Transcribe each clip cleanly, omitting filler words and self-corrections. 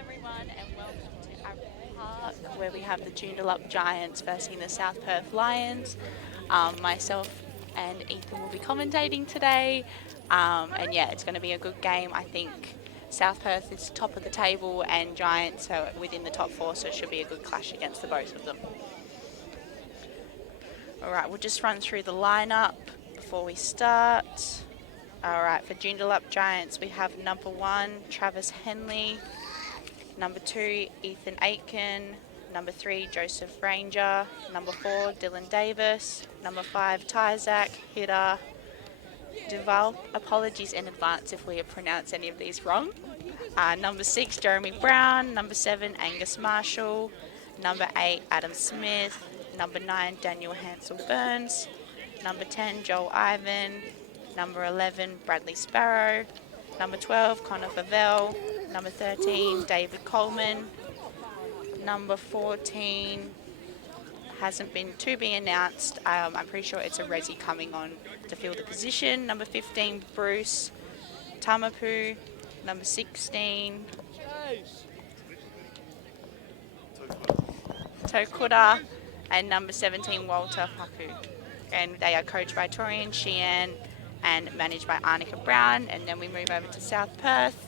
everyone, and welcome to Aboriginal Park, where we have the Joondalup Giants versus the South Perth Lions. Myself and Ethan will be commentating today, and yeah, it's going to be a good game. I think South Perth is top of the table, and Giants are within the top four, so it should be a good clash against the both of them. All right, we'll just run through the lineup before we start. All right, for Joondalup Giants, we have number 1, Travis Henley. Number 2, Ethan Aitken. Number 3, Joseph Ranger. Number 4, Dylan Davis. Number 5, Tyzak, hitter. Duval, apologies in advance if we pronounce any of these wrong. Number 6, Jeremy Brown. Number 7, Angus Marshall. Number 8, Adam Smith. Number 9, Daniel Hansel Burns. Number 10, Joel Ivan. Number 11, Bradley Sparrow. Number 12, Connor Favell. Number 13, David Coleman. Number 14 hasn't been to be announced. I'm pretty sure it's a Resi coming on to fill the position. Number 15, Bruce Tamapu. Number 16, Tokuda. And number 17, Walter Paku. And they are coached by Torian Sheehan and managed by Arnica Brown. And then we move over to South Perth.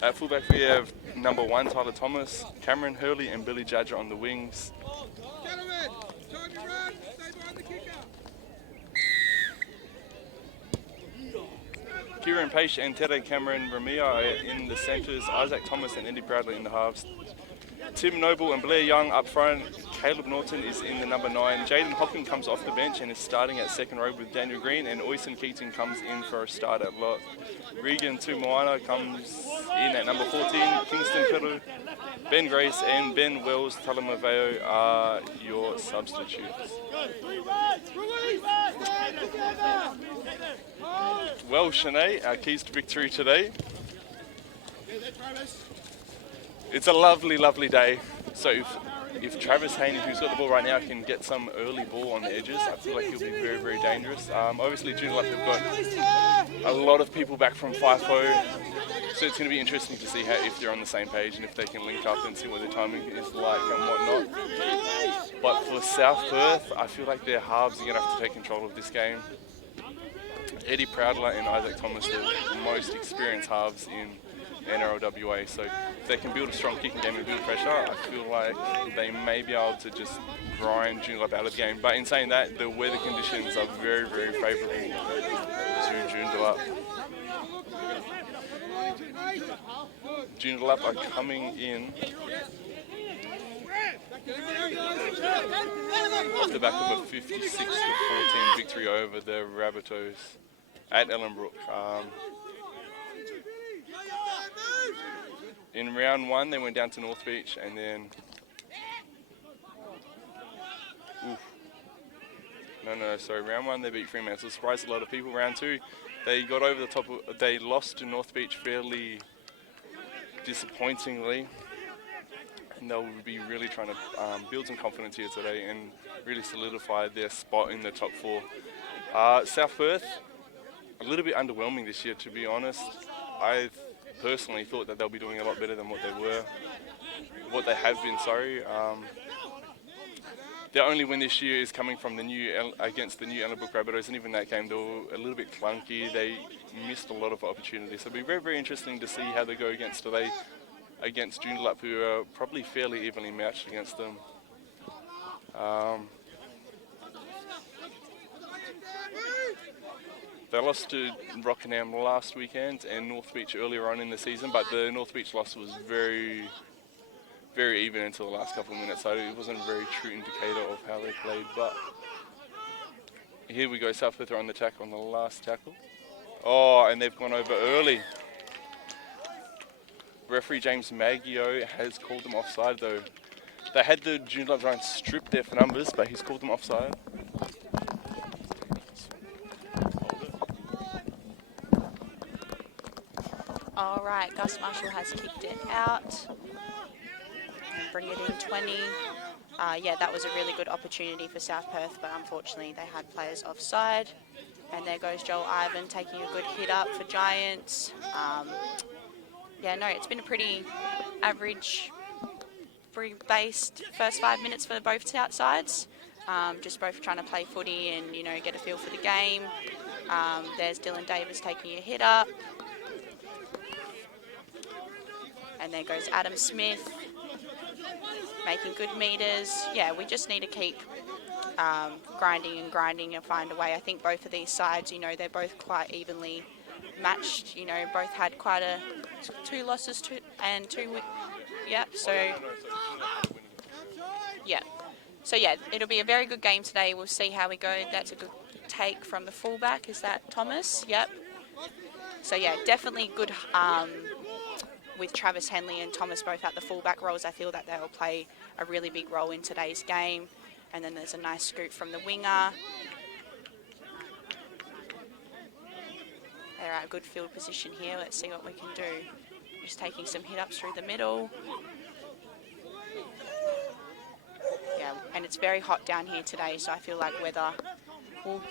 At fullback we have number 1, Tyler Thomas, Cameron Hurley and Billy Jadger on the wings. Kieran Page and Tere Cameron Ramia are in the centres, Isaac Thomas and Andy Bradley in the halves. Tim Noble and Blair Young up front. Caleb Norton is in the number 9. Jaden Hockin comes off the bench and is starting at second row with Daniel Green, and Oyson Keating comes in for a start at lock. Regan Tumoana comes in at number 14. Kingston Peru, Ben Grace and Ben Wells Talamaveo are your substitutes. Well, Shanae, our keys to victory today. It's a lovely, lovely day. So if Travis Haney, who's got the ball right now, can get some early ball on the edges, I feel like he'll be very, very dangerous. Obviously, Joondalup have got a lot of people back from FIFO, so it's going to be interesting to see if they're on the same page and if they can link up and see what their timing is like and whatnot. But for South Perth, I feel like their halves are going to have to take control of this game. Eddie Proudler and Isaac Thomas are the most experienced halves in NRLWA, so if they can build a strong kicking game and build pressure, I feel like they may be able to just grind Joondalup out of the game. But in saying that, the weather conditions are very, very favourable to Joondalup. Joondalup are coming in off the back of a 56-14 victory over the Rabbitohs at Ellenbrook. In round 1, they went down to North Beach, and then round 1 they beat Fremantle. Surprised a lot of people. Round 2, they got over the top. They lost to North Beach fairly disappointingly, and they'll be really trying to build some confidence here today and really solidify their spot in the top 4. South Perth, a little bit underwhelming this year, to be honest. I personally thought that they'll be doing a lot better than what they have been. Their only win this year is coming from against the new Ellenbrook Rabbitohs, and even that game they were a little bit clunky. They missed a lot of opportunities, so it'll be very, very interesting to see how they go against today against Joondalup, who are probably fairly evenly matched against them. They lost to Rockingham last weekend and North Beach earlier on in the season, but the North Beach loss was very, very even until the last couple of minutes, so it wasn't a very true indicator of how they played. But here we go, South Perth are on the attack on the last tackle. Oh, and they've gone over early. Referee James Maggio has called them offside though. They had the Joondalup Giants stripped there for numbers, but he's called them offside. All right, Gus Marshall has kicked it out. And bring it in 20. Yeah, that was a really good opportunity for South Perth, but unfortunately they had players offside. And there goes Joel Ivan taking a good hit up for Giants. Yeah, no, it's been a pretty average, pretty based first 5 minutes for both sides. Just both trying to play footy and, you know, get a feel for the game. There's Dylan Davis taking a hit up. And there goes Adam Smith making good meters. Yeah, we just need to keep grinding and find a way. I think both of these sides, you know, they're both quite evenly matched. You know, both had quite a 2 losses and 2 wins. Yeah, so yeah. So yeah, it'll be a very good game today. We'll see how we go. That's a good take from the fullback. Is that Thomas? Yep. So yeah, definitely good with Travis Henley and Thomas both at the fullback roles. I feel that they will play a really big role in today's game. And then there's a nice scoop from the winger. They're at a good field position here. Let's see what we can do. Just taking some hit-ups through the middle. Yeah, and it's very hot down here today, so I feel like weather will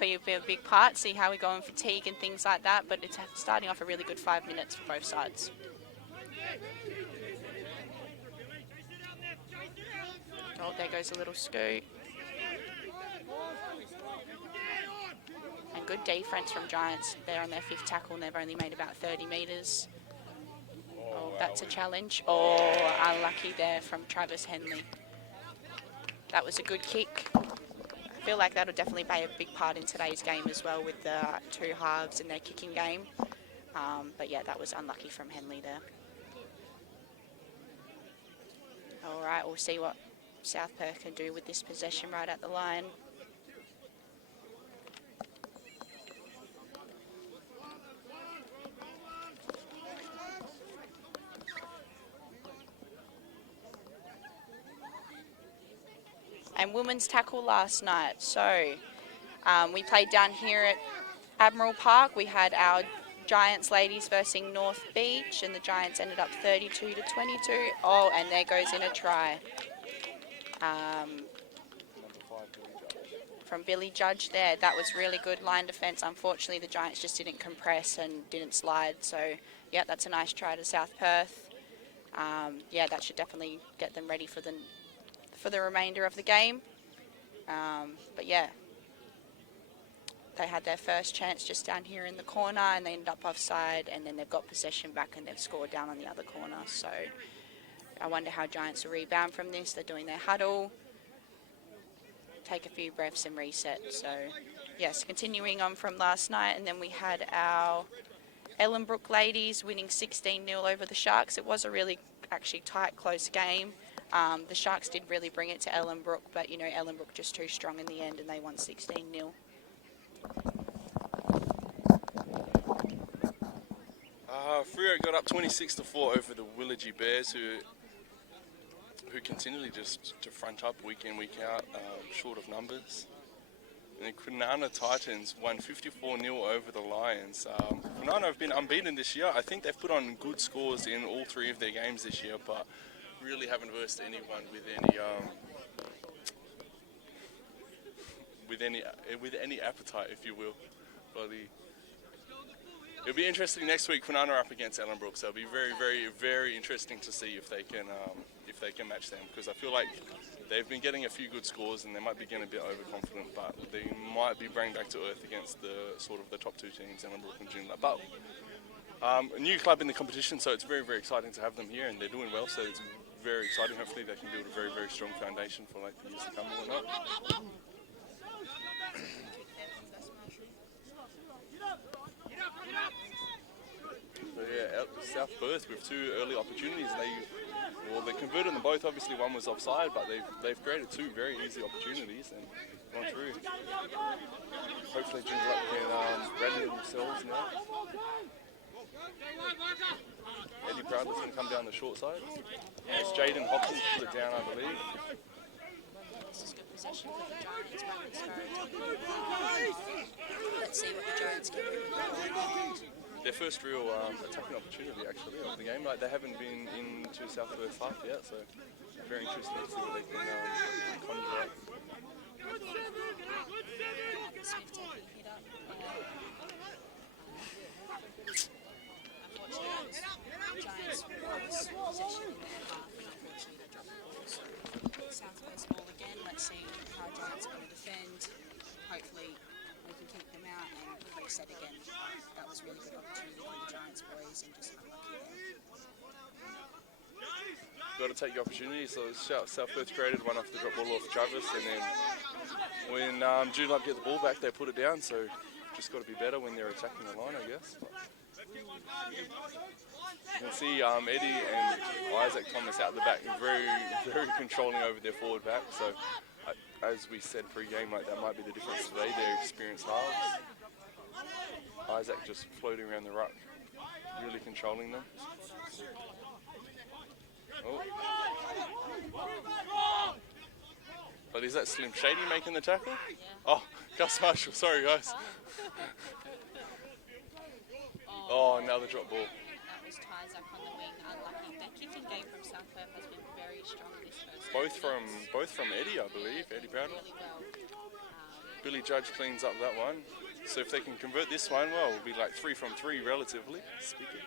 be a big part. See how we go in fatigue and things like that, but it's starting off a really good 5 minutes for both sides. Oh, there goes a little scoot. And good defence from Giants. They're on their 5th tackle and they've only made about 30 metres. Oh, that's a challenge. Oh, unlucky there from Travis Henley. That was a good kick. I feel like that'll definitely play a big part in today's game as well with the 2 halves in their kicking game. But yeah, that was unlucky from Henley there. All right, we'll see what South Perth can do with this possession right at the line. And women's tackle last night. So we played down here at Admiral Park. We had our Giants ladies versus North Beach, and the Giants ended up 32-22. Oh, and there goes in a try from Billy Judge there. That was really good line defence. Unfortunately, the Giants just didn't compress and didn't slide. So, yeah, that's a nice try to South Perth. Yeah, that should definitely get them ready for the remainder of the game. But yeah, they had their first chance just down here in the corner and they ended up offside, and then they've got possession back and they've scored down on the other corner. So I wonder how Giants will rebound from this. They're doing their huddle, take a few breaths and reset. So yes, continuing on from last night, and then we had our Ellenbrook ladies winning 16-0 over the Sharks. It was a really actually tight, close game. The Sharks did really bring it to Ellenbrook, but you know, Ellenbrook just too strong in the end and they won 16-0. Freo got up 26-4 over the Willagee Bears, who continually just to front up week in, week out, short of numbers. And the Kwinana Titans won 54-0 over the Lions. Kwinana have been unbeaten this year. I think they've put on good scores in all 3 of their games this year, but really haven't versed anyone with any appetite, if you will. It'll be interesting next week. Kwinana are up against Ellenbrook, so it'll be very, very, very interesting to see if they can match them, because I feel like they've been getting a few good scores and they might be getting a bit overconfident, but they might be bringing back to earth against the top 2 teams, Ellenbrook and Joondalup. But a new club in the competition, so it's very, very exciting to have them here, and they're doing well, so it's very exciting. Hopefully they can build a very, very strong foundation for like the years to come and whatnot. So yeah, South Perth with 2 early opportunities. They converted them both. Obviously, one was offside, but they've created 2 very easy opportunities and gone through. Hopefully, Joondalup can ready themselves now. Eddie Bradley's going to come down the short side. It's Jaden Hopkins put it down, I believe. This is good possession for the Giants. Let's see what the Giants can do. their first real attacking opportunity actually of the game. Like they haven't been into South Perth half yet, so very interesting to see what they can conjure up. Smith taking a hit up. Unfortunately, the Giants lost possession in their half, and unfortunately they dropped the ball. So South Coast ball again. Let's see how Giants are going to defend. Hopefully we can keep them out and reset again. That was really good opportunity for the Giants boys and just unlucky there. Got to take your opportunity. So South Perth created one off the drop ball off Travis, and then when Joondalup get the ball back, they put it down. So just got to be better when they're attacking the line, I guess. But you can see Eddie and Isaac Thomas out the back, very controlling over their forward back. So as we said pre-game, like that might be the difference today. They're experienced halves. Isaac just floating around the ruck, really controlling them. Oh. But is that Slim Shady making the tackle? Yeah. Oh, Gus Marshall, sorry guys. Oh, another drop ball. That was Isaac on the wing, unlucky. Their kicking game from South Perth has been very strong this first Both from Eddie, I believe, Eddie Powder. really well. Billy Judge cleans up that one. So if they can convert this one, well, it'll be like 3 from 3 relatively speaking.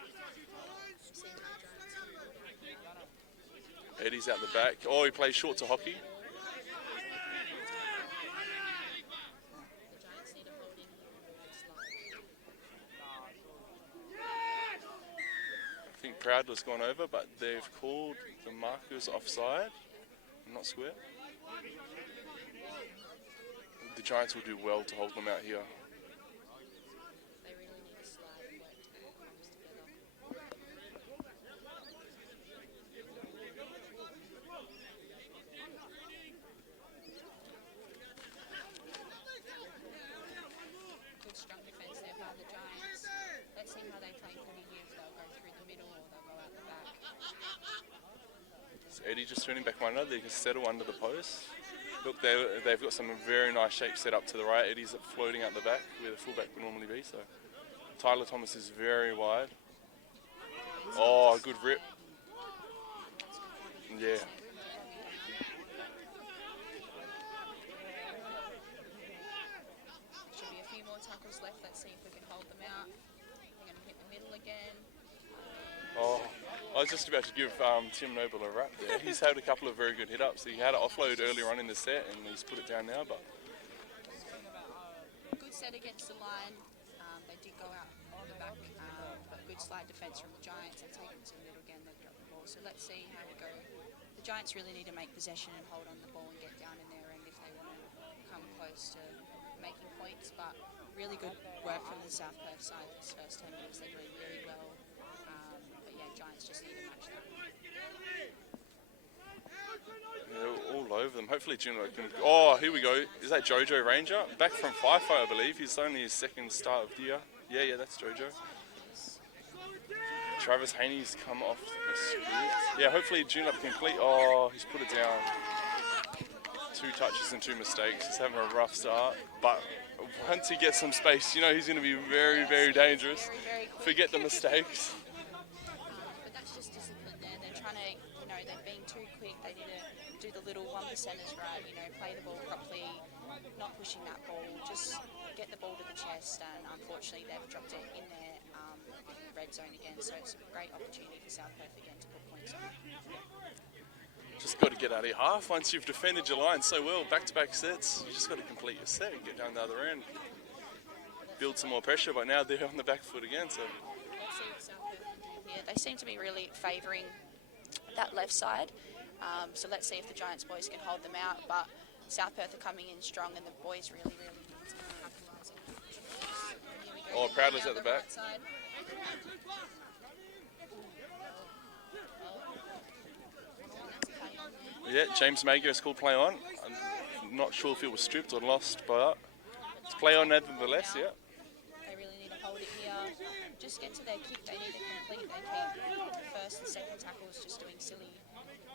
Eddie's out the back. Oh, he plays short to hockey. I think Proudler's gone over, but they've called the markers offside, not square. The Giants will do well to hold them out here. They really need a slide and work comes together. Good strong defence there by the Giants. Let's see how they play footy here. If they'll go through the middle or they'll go out the back. So Eddie just turning back one another. They can settle under the post. Look, they've got some very nice shapes set up to the right. Eddie's floating out the back where the fullback would normally be. So Tyler Thomas is very wide. Oh, good rip. Yeah. Should be a few more tackles left. Let's see if we can hold them out. We're going to hit the middle again. Oh, I was just about to give Tim Noble a rap there. He's had a couple of very good hit-ups. He had an offload earlier on in the set and he's put it down now. But Good set against the line. They did go out on the back, but good slide defence from the Giants. They take it to the middle again. They drop the ball. So let's see how we go. The Giants really need to make possession and hold on the ball and get down in their end if they want to come close to making points. But really good work from the South Perth side this first 10 minutes. They played really well. But yeah, Giants just need to match that. they're all over them. Hopefully Joondalup can... Oh, here we go. Is that Jojo Ranger? Back from FIFO, I believe. He's only his second start of the year. Yeah, that's Jojo. Travis Haney's come off the script. Yeah, hopefully Joondalup can complete... Oh, he's put it down. 2 touches and 2 mistakes. He's having a rough start. But once he gets some space, you know he's going to be very, very dangerous. Very quick. Forget the mistakes. But that's just discipline there. They're trying to, they're being too quick. They need to do the little 1%ers right, play the ball properly, not pushing that ball, just get the ball to the chest. And unfortunately, they've dropped it in their red zone again. So it's a great opportunity for South Perth again to put points on. Just got to get out of your half. Once you've defended your line so well, back-to-back sets, you just got to complete your set and get down the other end. Build some more pressure, but now they're on the back foot again. So Let's see what South Perth can do here. They seem to be really favouring that left side. So let's see if the Giants boys can hold them out. But South Perth are coming in strong, and the boys really need to capitalise it. Here we go. Oh, Proudler's at the back. Right side. yeah, James Mager is called play on. I'm not sure if it was stripped or lost, but it's play on nevertheless. Yeah. They really need to hold it here. Just get to their kick. They need to complete their kick. The first and second tackles just doing silly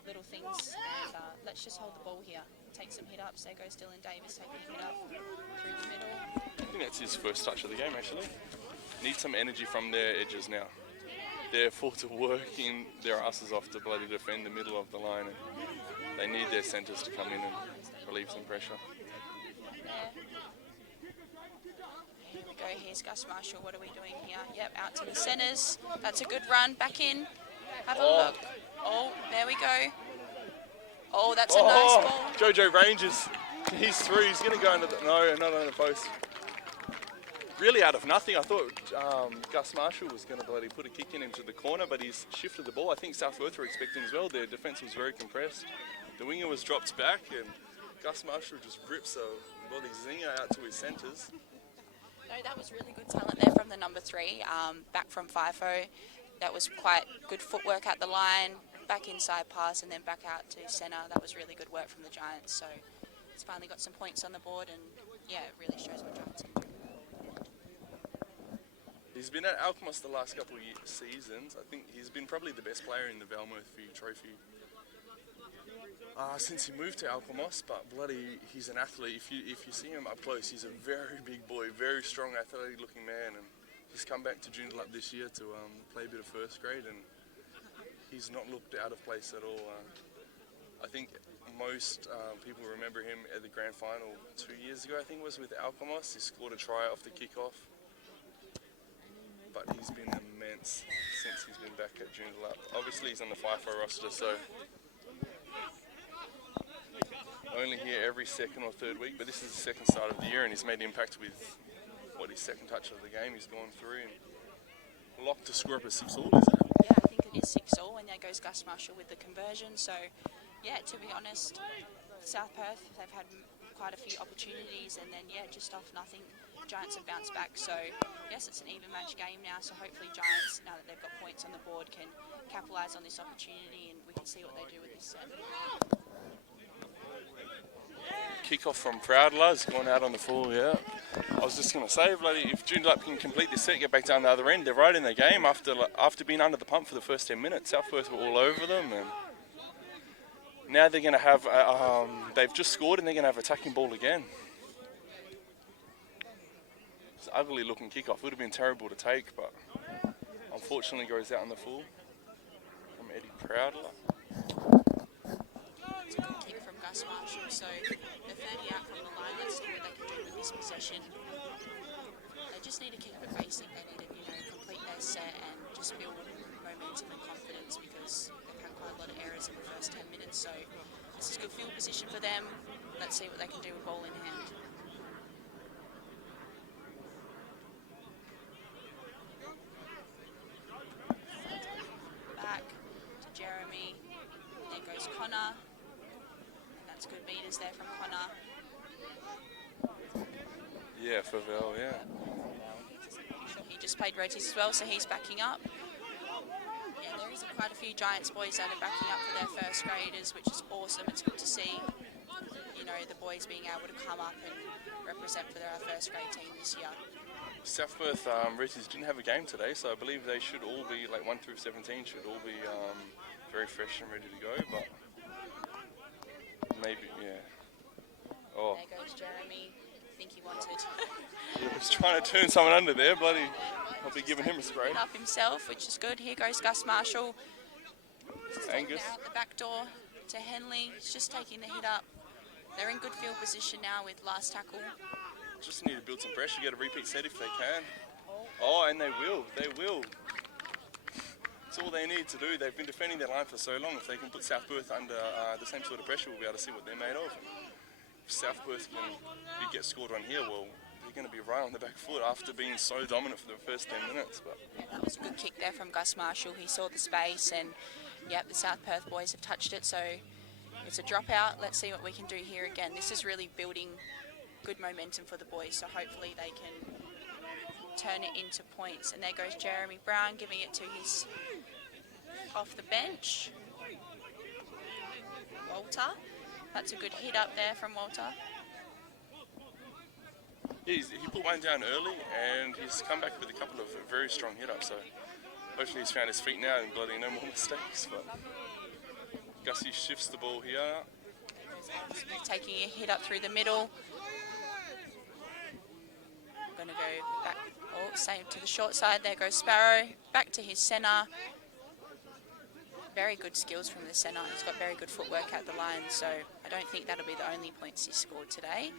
little things. And let's just hold the ball here. Take some hit ups. There goes Dylan Davis taking a hit up through the middle. I think that's his first touch of the game actually. need some energy from their edges now. They're forced to working their asses off to bloody defend the middle of the line, and they need their centres to come in and relieve some pressure. Here we go, here's Gus Marshall. What are we doing here? Yep, out to the centres. That's a good run. Back in. Have a look. Oh, there we go. Oh, that's a nice ball. Jojo ranges. He's through. He's going to go under the... No, not under the post. Really out of nothing. I thought Gus Marshall was going to bloody put a kick in into the corner, but he's shifted the ball. I think South Perth were expecting as well. Their defence was very compressed. The winger was dropped back, and Gus Marshall just rips a bloody zinger out to his centres. No, that was really good talent there from the number 3, back from FIFO. That was quite good footwork at the line, back inside pass, and then back out to centre. That was really good work from the Giants. So it's finally got some points on the board, and yeah, it really shows what Giants can do. He's been at Alkmaar the last couple of seasons. I think he's been probably the best player in the Valmurphy Trophy since he moved to Alkmaar, but bloody, he's an athlete. If you see him up close, he's a very big boy, very strong, athletic-looking man, and he's come back to Joondalup this year to play a bit of first grade, and he's not looked out of place at all. I think most people remember him at the grand final 2 years ago, I think it was, with Alkmaar. He scored a try off the kickoff. But he's been immense since he's been back at Joondalup. Obviously he's on the FIFO roster, so only here every second or third week, but this is the second start of the year, and he's made an impact with his second touch of the game. He's gone through and locked to score up a 6-all, isn't it? Yeah, I think it is 6-all, and there goes Gus Marshall with the conversion. So yeah, to be honest, South Perth, they've had quite a few opportunities, and then yeah, just off nothing, Giants have bounced back. So yes, it's an even match game now, so hopefully Giants, now that they've got points on the board, can capitalise on this opportunity, and we can see what they do with this set. Kick-off from Proudler has gone out on the full, yeah. I was just going to say, bloody, if Joondalup can complete this set, get back down the other end, they're right in their game after being under the pump for the first 10 minutes. South Perth were all over them, and now they're going to have, they've just scored and they're going to have attacking ball again. It's an ugly looking kick-off. Would have been terrible to take, but unfortunately goes out on the full from Eddie Proudler. It's a good kick from Gus Marshall, so they're 30 out from the line. Let's see what they can do with this possession. They just need to keep it basic. They need to, complete their set and just build momentum and confidence, because they've had quite a lot of errors in the first 10 minutes. So this is good field position for them. Let's see what they can do with ball in hand. Back to Jeremy. There goes Connor. And that's good meters there from Connor. Yeah, for Val, yeah. He just played roties as well, so he's backing up. Yeah, there is quite a few Giants boys that are backing up for their first graders, which is awesome. It's good to see, the boys being able to come up and represent for their first grade team this year. South Perth roties didn't have a game today, so I believe they should all be, 1 through 17 should all be very fresh and ready to go, but maybe, yeah. Oh. There goes Jeremy. I think he wanted. He was trying to turn someone under there, bloody. I'll be giving him a spray. Up himself, which is good. Here goes Gus Marshall. Angus. Out the back door to Henley. He's just taking the hit up. They're in good field position now with last tackle. Just need to build some pressure, get a repeat set if they can. Oh, and they will. They will. It's all they need to do. They've been defending their line for so long. If they can put South Perth under the same sort of pressure, we'll be able to see what they're made of. If South Perth can get scored on here, well, they're going to be right on the back foot after being so dominant for the first 10 minutes. But yeah, that was a good kick there from Gus Marshall. He saw the space, and yep, the South Perth boys have touched it. So it's a dropout. Let's see what we can do here again. This is really building good momentum for the boys, so hopefully they can turn it into points. And there goes Jeremy Brown giving it to his off the bench. Walter. That's a good hit up there from Walter. yeah, he put one down early and he's come back with a couple of very strong hit-ups, so hopefully he's found his feet now and bloody no more mistakes. But Gussie shifts the ball here. Taking a hit up through the middle. I'm going to go back Oh, save to the short side. There goes Sparrow. Back to his centre. Very good skills from the centre. He's got very good footwork at the line, so I don't think that'll be the only points he scored today.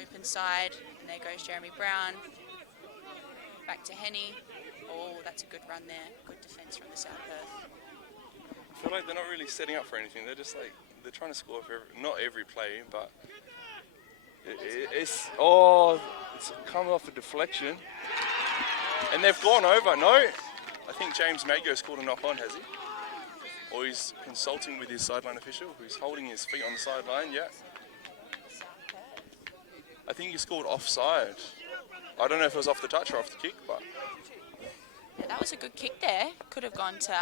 Open side, and there goes Jeremy Brown. Back to Henny. Oh, that's a good run there. Good defence from the South Perth. I feel like they're not really setting up for anything. They're just like, they're trying to score for not every play, but it's come off a deflection. And they've gone over, no? I think James Mago's called a knock on, has he? Or he's consulting with his sideline official, who's holding his feet on the sideline, yeah. I think he scored offside. I don't know if it was off the touch or off the kick, but... Yeah, that was a good kick there. Could have gone to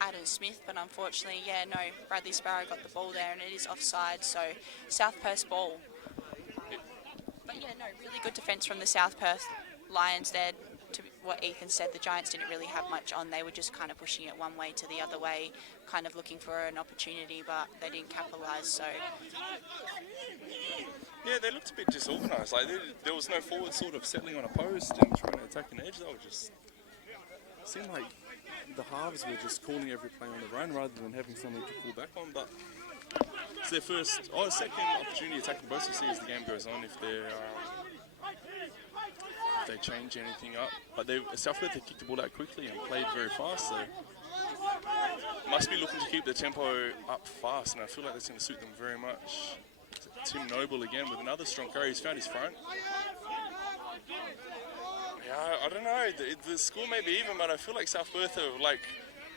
Adam Smith, but unfortunately, yeah, no, Bradley Sparrow got the ball there and it is offside, so South Perth's ball. But yeah, no, really good defence from the South Perth Lions there. To what Ethan said, the Giants didn't really have much on. They were just kind of pushing it one way to the other way, kind of looking for an opportunity, but they didn't capitalise, so... Yeah, they looked a bit disorganised. Like there was no forward sort of settling on a post and trying to attack an edge. They were just... It seemed like the halves were just calling every play on the run rather than having something to fall back on, but... It's their second opportunity attacking both. We'll see as the game goes on if they change anything up. But South Perth kicked the ball out quickly and played very fast, so must be looking to keep the tempo up fast, and I feel like that's going to suit them very much. Tim Noble again with another strong carry. He's found his front. Yeah, I don't know. The score may be even, but I feel like South Perth are like...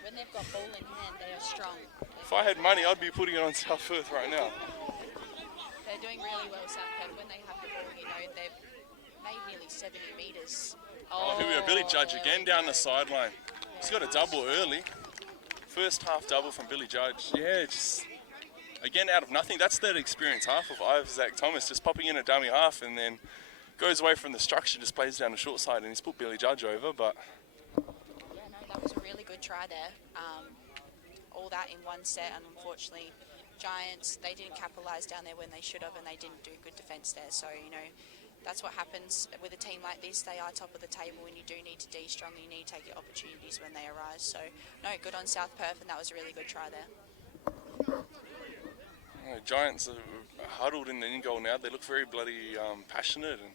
When they've got ball in hand, they are strong. If I had money, I'd be putting it on South Perth right now. They're doing really well, South Perth. When they have the ball, you know, they've made nearly 70 metres. Oh, here we go. Billy Judge again down the sideline. He's got a double early. First half double from Billy Judge. Yeah, just... Again, out of nothing. That's that experienced half of Isaac Thomas, just popping in a dummy half and then goes away from the structure, just plays down the short side, and he's put Billy Judge over, but... Yeah, no, that was a really good try there. All that in one set, and unfortunately, Giants, they didn't capitalise down there when they should have, and they didn't do good defence there. So, you know, that's what happens with a team like this. They are top of the table, and you do need to D strong. You need to take your opportunities when they arise. So, no, good on South Perth, and that was a really good try there. Giants are huddled in the in goal now. They look very bloody passionate, and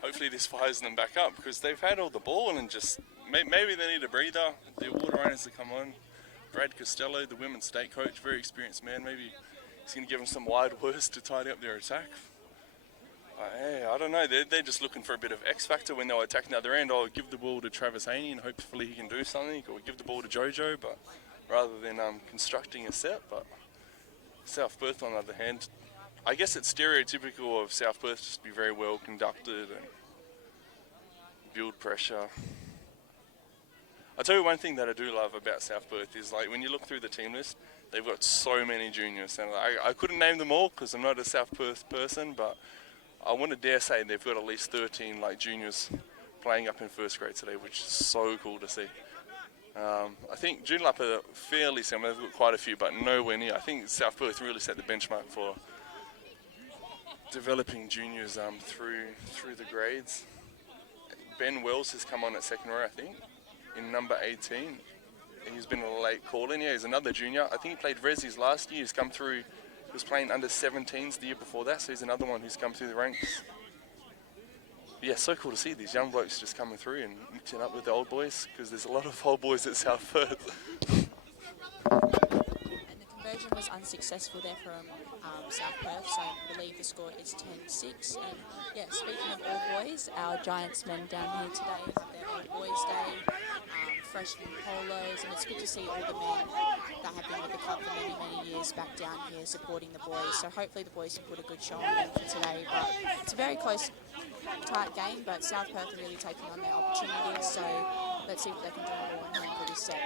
hopefully this fires them back up because they've had all the ball and just maybe they need a breather. The water owners to come on. Brad Costello, the women's state coach, very experienced man. Maybe he's going to give them some wide words to tidy up their attack. Hey, I don't know. They're just looking for a bit of X factor when they're attacking the other end. I'll give the ball to Travis Haney and hopefully he can do something, or give the ball to Jojo, but rather than constructing a set. But South Perth, on the other hand, I guess it's stereotypical of South Perth just be very well conducted and build pressure. I'll tell you one thing that I do love about South Perth is, like, when you look through the team list, they've got so many juniors. And I couldn't name them all because I'm not a South Perth person, but I want to dare say they've got at least 13 like juniors playing up in first grade today, which is so cool to see. I think Joondalup are fairly similar. They've got quite a few, but nowhere near. I think South Perth really set the benchmark for developing juniors through the grades. Ben Wells has come on at second row, I think, in number 18. He's been a late call-in. Yeah, he's another junior. I think he played Resi's last year. He's come through. He was playing under 17s the year before that, so he's another one who's come through the ranks. Yeah, so cool to see these young blokes just coming through and mixing up with the old boys, because there's a lot of old boys at South Perth. And the conversion was unsuccessful there from South Perth, so I believe the score is 10-6. And yeah, speaking of all boys, our Giants men down here today have their Old Boys Day, freshman polos, and it's good to see all the men that have been with the club for many, many years back down here supporting the boys. So hopefully the boys can put a good show on them for today. But it's a very close, tight game, but South Perth are really taking on their opportunities. So let's see if they can do more and home for this set.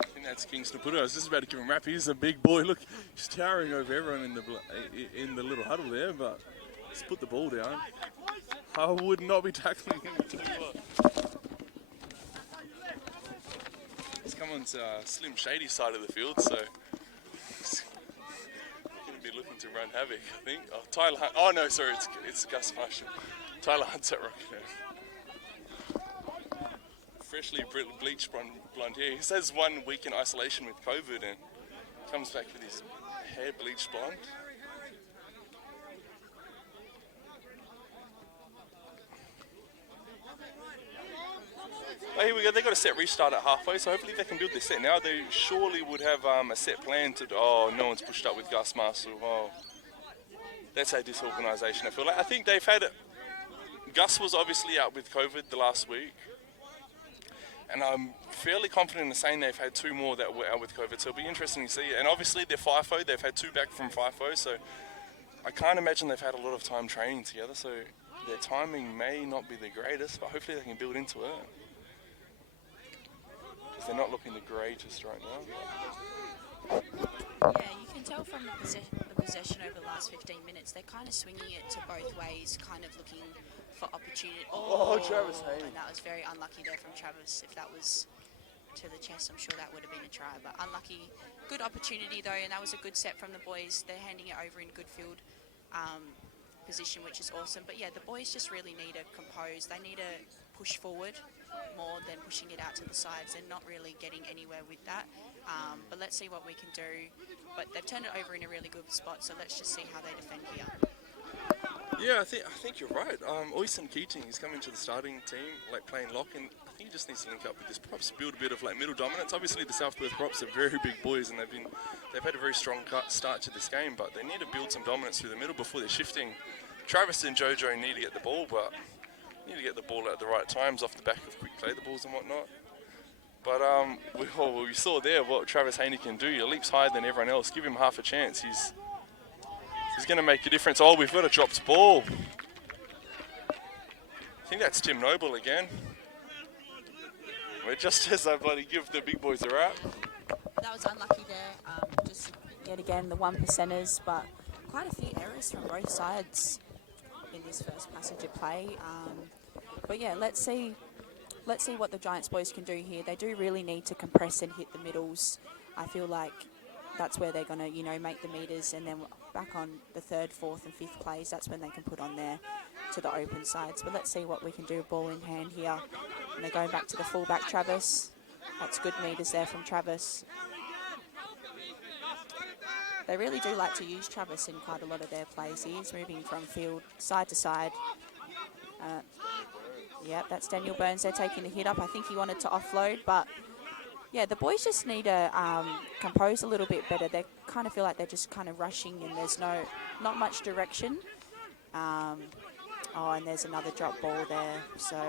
I think that's Kingston Putter. I was just about to give him a rap. He's a big boy. Look, he's towering over everyone in the little huddle there, but he's put the ball down. I would not be tackling him. He's come on to Slim Shady side of the field, so be looking to run havoc, I think. Oh, Tyler Hunt. Oh, no, sorry, it's Gus Marshall. Tyler Hunt's at rock. Freshly bleached blonde hair. He says 1 week in isolation with COVID and comes back with his hair bleached blonde. Oh, here we go. They got a set restart at halfway, so hopefully they can build this set now. They surely would have a set plan to. Oh, no one's pushed up with Gus Marshall. Oh, that's a disorganisation. I feel like I think they've had. Gus was obviously out with COVID the last week, and I'm fairly confident in saying they've had 2 more that were out with COVID. So it'll be interesting to see. And obviously they're FIFO. They've had 2 back from FIFO, so I can't imagine they've had a lot of time training together. So their timing may not be the greatest, but hopefully they can build into it. They're not looking the greatest right now. Yeah, you can tell from the possession over the last 15 minutes, they're kind of swinging it to both ways, kind of looking for opportunity. Oh, Travis Hayne. And that was very unlucky there from Travis. If that was to the chest, I'm sure that would have been a try, but unlucky. Good opportunity though, and that was a good set from the boys. They're handing it over in good field position, which is awesome. But yeah, the boys just really need to compose. They need to push forward more than pushing it out to the sides. They're not really getting anywhere with that. But let's see what we can do. But they've turned it over in a really good spot, so let's just see how they defend here. Yeah, I think you're right. Oisin Keating is coming to the starting team, like playing lock, and I think he just needs to link up with his props, build a bit of like middle dominance. Obviously, the South Perth props are very big boys, and they've had a very strong start to this game, but they need to build some dominance through the middle before they're shifting. Travis and Jojo need to get the ball, but need to get the ball at the right times off the back of quick play the balls and whatnot. But we saw there what Travis Haney can do. He leaps higher than everyone else. Give him half a chance. He's going to make a difference. Oh, we've got a dropped ball. I think that's Tim Noble again. We're just as I bloody give the big boys a rap. That was unlucky there. Just yet again the 1%ers, but quite a few errors from both sides in this first passage of play. But yeah, let's see what the Giants boys can do here. They do really need to compress and hit the middles. I feel like that's where they're going to, make the meters, and then back on the 3rd, 4th and 5th plays, that's when they can put on there to the open sides. But let's see what we can do, ball in hand here. And they're going back to the fullback, Travis. That's good meters there from Travis. They really do like to use Travis in quite a lot of their plays. He is moving from field side to side. Yep, that's Daniel Burns. They're taking the hit up. I think he wanted to offload, but yeah, the boys just need to compose a little bit better. They kind of feel like they're just kind of rushing, and there's not much direction. Oh, and there's another drop ball there. So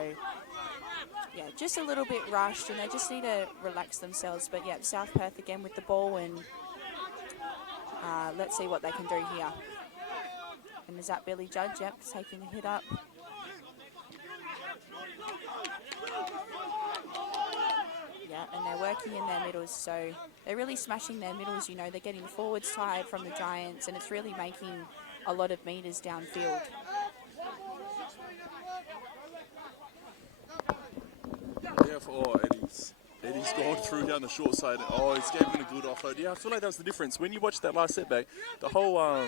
yeah, just a little bit rushed, and they just need to relax themselves. But yeah, South Perth again with the ball, and let's see what they can do here. And is that Billy Judge? Yep, taking the hit up. Yeah, and they're working in their middles, so they're really smashing their middles. They're getting the forwards tired from the Giants, and it's really making a lot of meters downfield. Yeah, Eddie's gone through down the short side. Oh, he's giving a good offload. Yeah, I feel like that was the difference. When you watch that last setback, the whole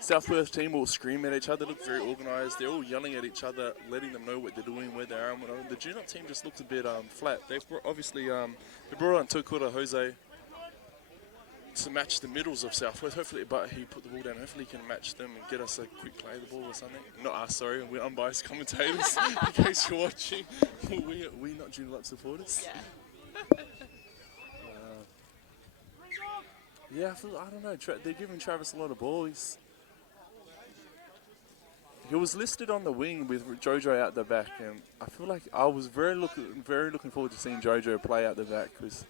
South Perth team will scream at each other, look very organised. They're all yelling at each other, letting them know what they're doing, where they are, and whatever. The Joondalup team just looks a bit flat. They've obviously they brought on Tukura Jose to match the middles of South Perth. Hopefully, but he put the ball down. Hopefully, he can match them and get us a quick play of the ball or something. Not us, sorry. We're unbiased commentators. In case you're watching, we not Joondalup supporters. Yeah. Yeah, I don't know. They're giving Travis a lot of ball. He was listed on the wing with Jojo out the back, and I feel like I was very looking forward to seeing Jojo play out the back, because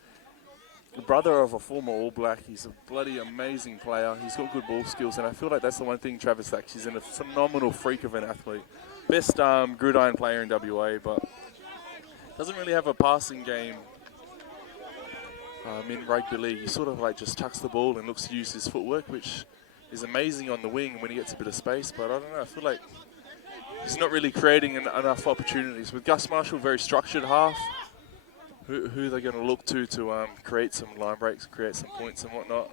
the brother of a former All Black, he's a bloody amazing player. He's got good ball skills, and I feel like that's the one thing Travis lacks. He's a phenomenal freak of an athlete. Best gridiron player in WA, but doesn't really have a passing game. In rugby league, he sort of just tucks the ball and looks to use his footwork, which is amazing on the wing when he gets a bit of space. But I don't know, I feel like he's not really creating enough opportunities. With Gus Marshall, very structured half, who are they going to look to create some line breaks, create some points and whatnot.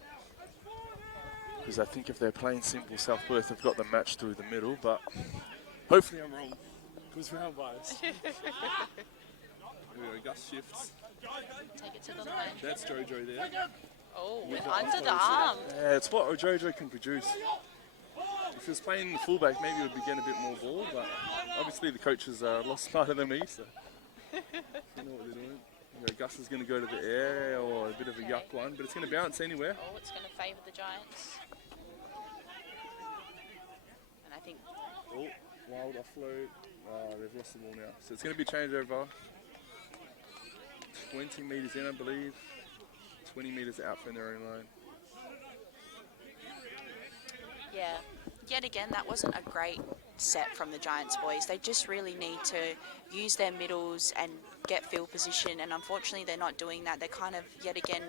because I think if they're playing simple, South Perth have got the match through the middle, but hopefully I'm wrong, because we have bias. There we go, Gus shifts. Take it to the line. That's Jojo there. Oh, With the under the offload. arm. Yeah, it's what Jojo can produce. If he was playing the fullback, maybe he would be getting a bit more ball, but obviously the coaches are a lot smarter than me, so they know what they're doing. You know, Gus is going to go to the air, or a bit of a yuck one, but it's going to bounce anywhere. Oh, it's going to favour the Giants. And I think Oh, wild offload. They've lost the ball now. So it's going to be changed over. 20 metres in, I believe. 20 metres out from their own line. Yeah, yet again, that wasn't a great set from the Giants boys. They just really need to use their middles and get field position, and unfortunately they're not doing that. They're kind of, yet again,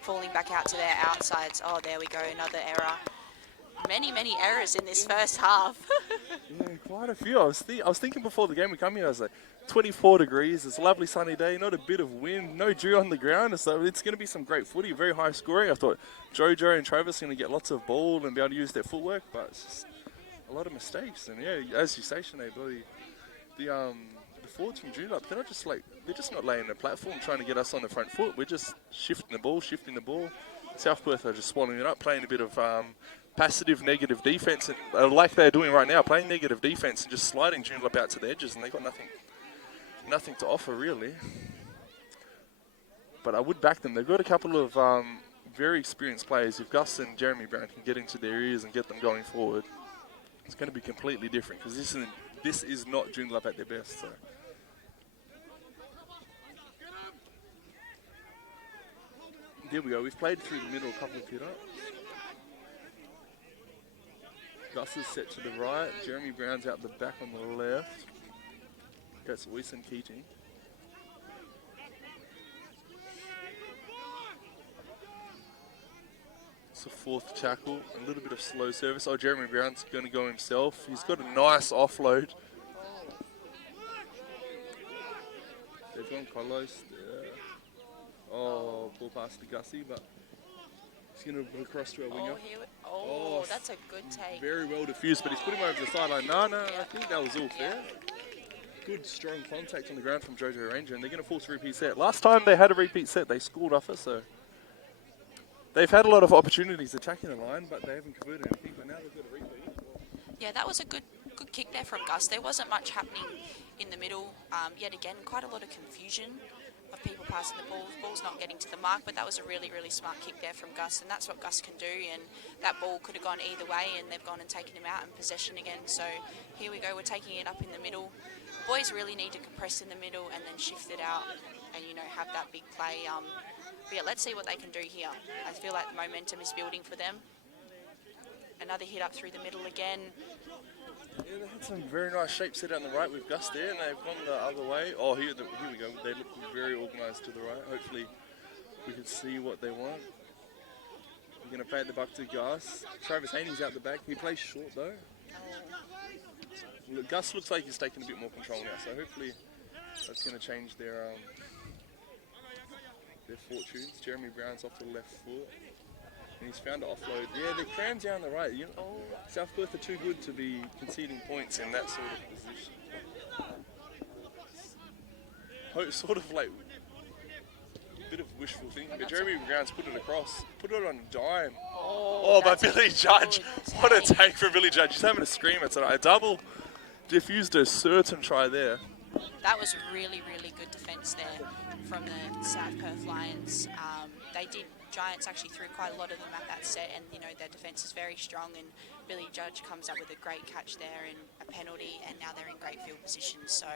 falling back out to their outsides. Oh, there we go, another error. Many errors in this first half. Yeah, quite a few. I was thinking before the game we come here, I was like, 24 degrees, it's a lovely sunny day, not a bit of wind, no dew on the ground, so it's going to be some great footy, very high scoring. I thought Jojo and Travis are going to get lots of ball and be able to use their footwork, but it's just a lot of mistakes. And yeah, as you say, Sinead, the forwards from Joondalup, they're just not laying the platform trying to get us on the front foot. We're just shifting the ball. South Perth are just swallowing it up, playing a bit of passive negative defence, and like they're doing right now, playing negative defence and just sliding Joondalup out to the edges, and they've got nothing to offer really. But I would back them. They've got a couple of very experienced players. If Gus and Jeremy Brown can get into their ears and get them going forward, it's going to be completely different, because this is not Joondalup at their best. So. There we go. We've played through the middle a couple of hit up. Gus is set to the right. Jeremy Brown's out the back on the left. That's Oyson Keating. It's a fourth tackle. A little bit of slow service. Oh, Jeremy Brown's going to go himself. He's got a nice offload. They've gone close. Oh, ball past to Gussie, but he's going to put across to our winger. That's a good take. Very well diffused, but he's put him over the sideline. No, I think that was all fair. Good, strong contact on the ground from Jojo Ranger, and they're going to force a repeat set. Last time they had a repeat set, they scored off it, so they've had a lot of opportunities attacking the line, but they haven't converted anything, but now they've got a repeat. Yeah, that was a good kick there from Gus. There wasn't much happening in the middle. Yet again, quite a lot of confusion of people passing the ball. The ball's not getting to the mark, but that was a really smart kick there from Gus, and that's what Gus can do, and that ball could have gone either way, and they've gone and taken him out in possession again. So here we go, we're taking it up in the middle. Boys really need to compress in the middle and then shift it out and, have that big play. But yeah, let's see what they can do here. I feel like the momentum is building for them. Another hit up through the middle again. Yeah, they had some very nice shapes set out on the right with Gus there, and they've gone the other way. Oh, here we go. They look very organised to the right. Hopefully we can see what they want. We're going to play at the buck to Gus. Travis Haney's out the back. He plays short though. Look, Gus looks like he's taking a bit more control now, so hopefully that's going to change their fortunes. Jeremy Brown's off the left foot. And he's found an offload. Yeah, they're crammed down the right. South Perth are too good to be conceding points in that sort of position. Sort of like a bit of wishful thinking, but Jeremy Brown's put it across. Put it on a dime. Oh, by Billy Judge. What a take from Billy Judge. He's having a scream. It's a double diffused a certain try there. That was really good defence there from the South Perth Lions. Giants actually threw quite a lot of them at that set, and their defence is very strong, and Billy Judge comes up with a great catch there and a penalty, and now they're in great field position. So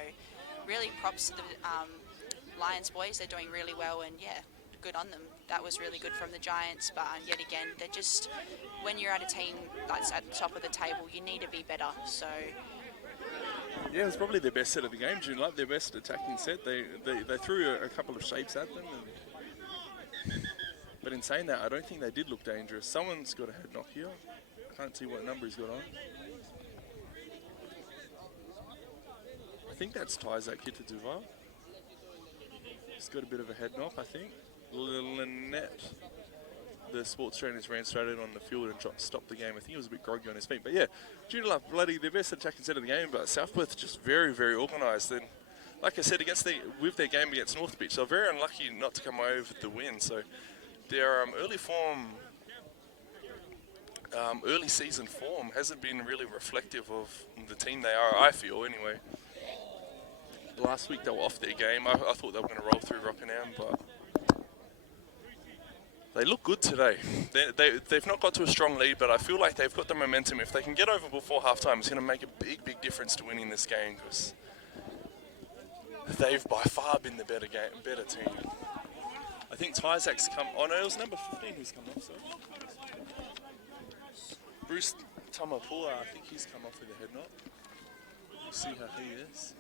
really props to the Lions boys. They're doing really well, and yeah, good on them. That was really good from the Giants, but yet again, they're just, when you're at a team that's at the top of the table, you need to be better. So yeah, it was probably their best set of the game. Joondalup, their best attacking set. They threw a couple of shapes at them. But in saying that, I don't think they did look dangerous. Someone's got a head knock here. I can't see what number he's got on. I think that's Tyzak Kitaduva. He's got a bit of a head knock, I think. Lynette. the sports trainers ran straight in on the field and stopped the game. I think he was a bit groggy on his feet. But yeah, Joondalup, bloody their best attacking set of the game, but South Perth just very, very organised. And like I said, with their game against North Beach, they're very unlucky not to come away with the win. So their early season form hasn't been really reflective of the team they are, I feel, anyway. Last week they were off their game. I thought they were going to roll through Rockingham, but they look good today. They've not got to a strong lead, but I feel like they've got the momentum. If they can get over before halftime, it's going to make a big, big difference to winning this game, because they've by far been the better team. I think Tyzak's come... Oh no, it was number 15 who's come off, so... Bruce Tamapua, I think he's come off with a head knot. We'll see how he is.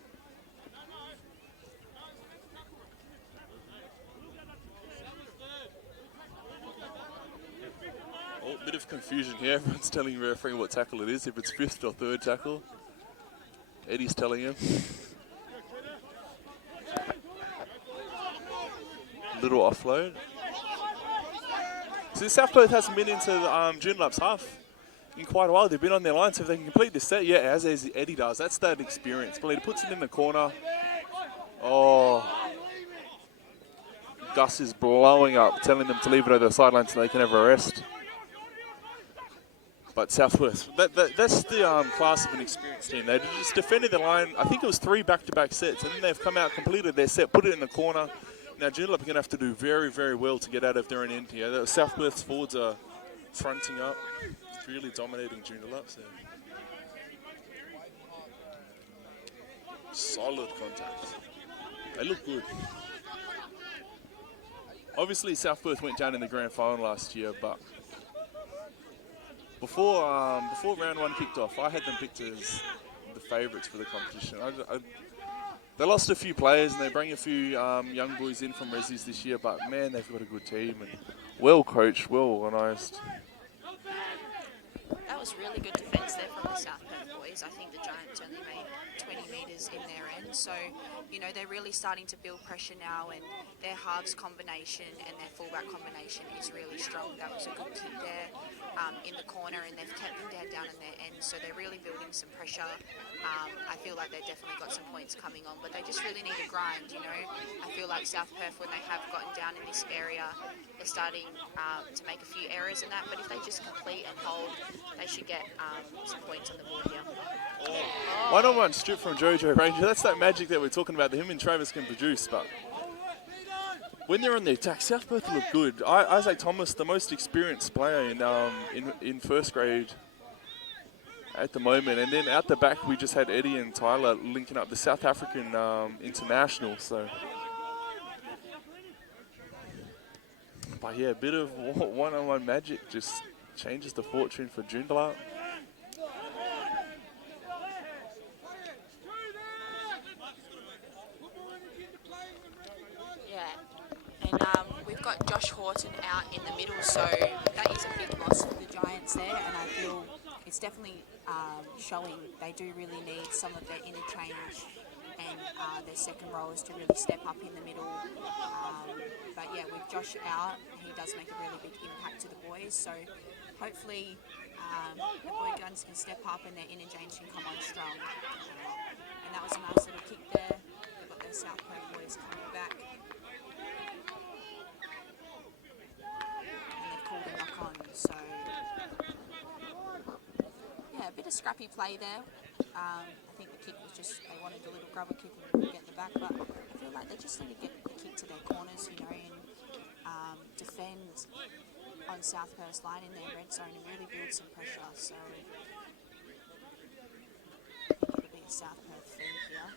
Oh, bit of confusion here. Everyone's telling the referee what tackle it is, if it's fifth or third tackle. Eddie's telling him. Little offload. So South Perth hasn't been into Joondalup's half in quite a while. They've been on their line, so if they can complete this set, yeah, as Eddie does, that's that experience. But he puts it in the corner. Oh. Gus is blowing up, telling them to leave it over the sideline so they can have a rest. But South Perth, that's the class of an experienced team. They just defended the line. I think it was 3 back-to-back sets, and then they've come out, completed their set, put it in the corner. Now Joondalup are going to have to do very, very well to get out of their own end here. The South Perth's forwards are fronting up, really dominating Joondalup. So. Solid contact. They look good. Obviously, South Perth went down in the grand final last year, but before round one kicked off, I had them picked as the favourites for the competition. They lost a few players and they bring a few young boys in from Resis this year, but man, they've got a good team and well coached, well organised. That was really good defence there from the South Perth boys. I think the Giants only made 20 metres in their end, so you know they're really starting to build pressure now, and their halves combination and their fullback combination is really strong. That was a good kick there in the corner, and they've kept them down in their end, so they're really building some pressure. I feel like they've definitely got some points coming on, but they just really need to grind, you know. I feel like South Perth, when they have gotten down in this area, they're starting to make a few errors in that, but if they just complete and hold, they should get some points on the board here. One-on-one strip from Jojo Ranger. That's that magic that we're talking about that him and Travis can produce, but when they're on the attack, South Perth look good. Isaac Thomas, the most experienced player in first grade at the moment, and then out the back we just had Eddie and Tyler linking up, the South African international. So, but yeah, a bit of one-on-one magic just changes the fortune for Joondalup. We've got Josh Horton out in the middle, so that is a big loss for the Giants there, and I feel it's definitely showing they do really need some of their interchange and their second rowers to really step up in the middle. But yeah, with Josh out, he does make a really big impact to the boys, so hopefully the boy guns can step up and their interchange can come on strong. And that was a nice little kick there. We've got those South Perth boys coming back. Called a knock on, so yeah, a bit of scrappy play there. I think the kick was just, they wanted a little grubber kick and get the back, but I feel like they just need to get the kick to their corners, you know, and defend on South Perth's line in their red zone and really build some pressure. So it'll be a South Perth theme here.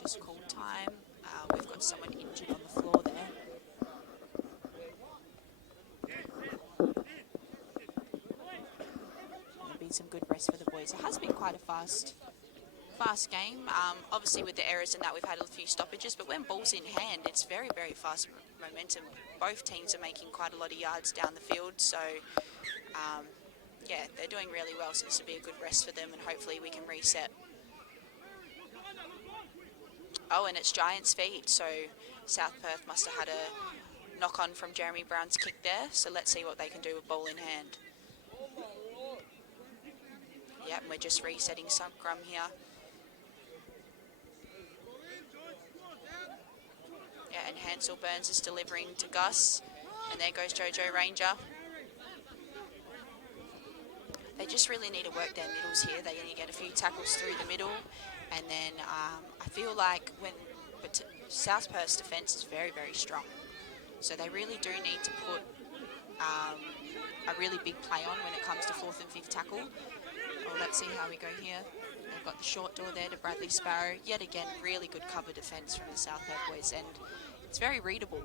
Just called time. We've got someone injured on the floor there. There'll be some good rest for the boys. It has been quite a fast game. Obviously with the errors and that, we've had a few stoppages, but when ball's in hand, it's very, very fast momentum. Both teams are making quite a lot of yards down the field, so yeah, they're doing really well, so this will be a good rest for them, and hopefully we can reset. Oh, and it's Giants' feet, so South Perth must have had a knock-on from Jeremy Brown's kick there. So let's see what they can do with ball in hand. Yep, we're just resetting scrum here. Yeah, and Hansel Burns is delivering to Gus. And there goes Jojo Ranger. They just really need to work their middles here. They need to get a few tackles through the middle. And then I feel like South Perth's defence is very, very strong. So they really do need to put a really big play on when it comes to 4th and 5th tackle. Well, let's see how we go here. They've got the short door there to Bradley Sparrow. Yet again, really good cover defence from the South Perth boys. And it's very readable.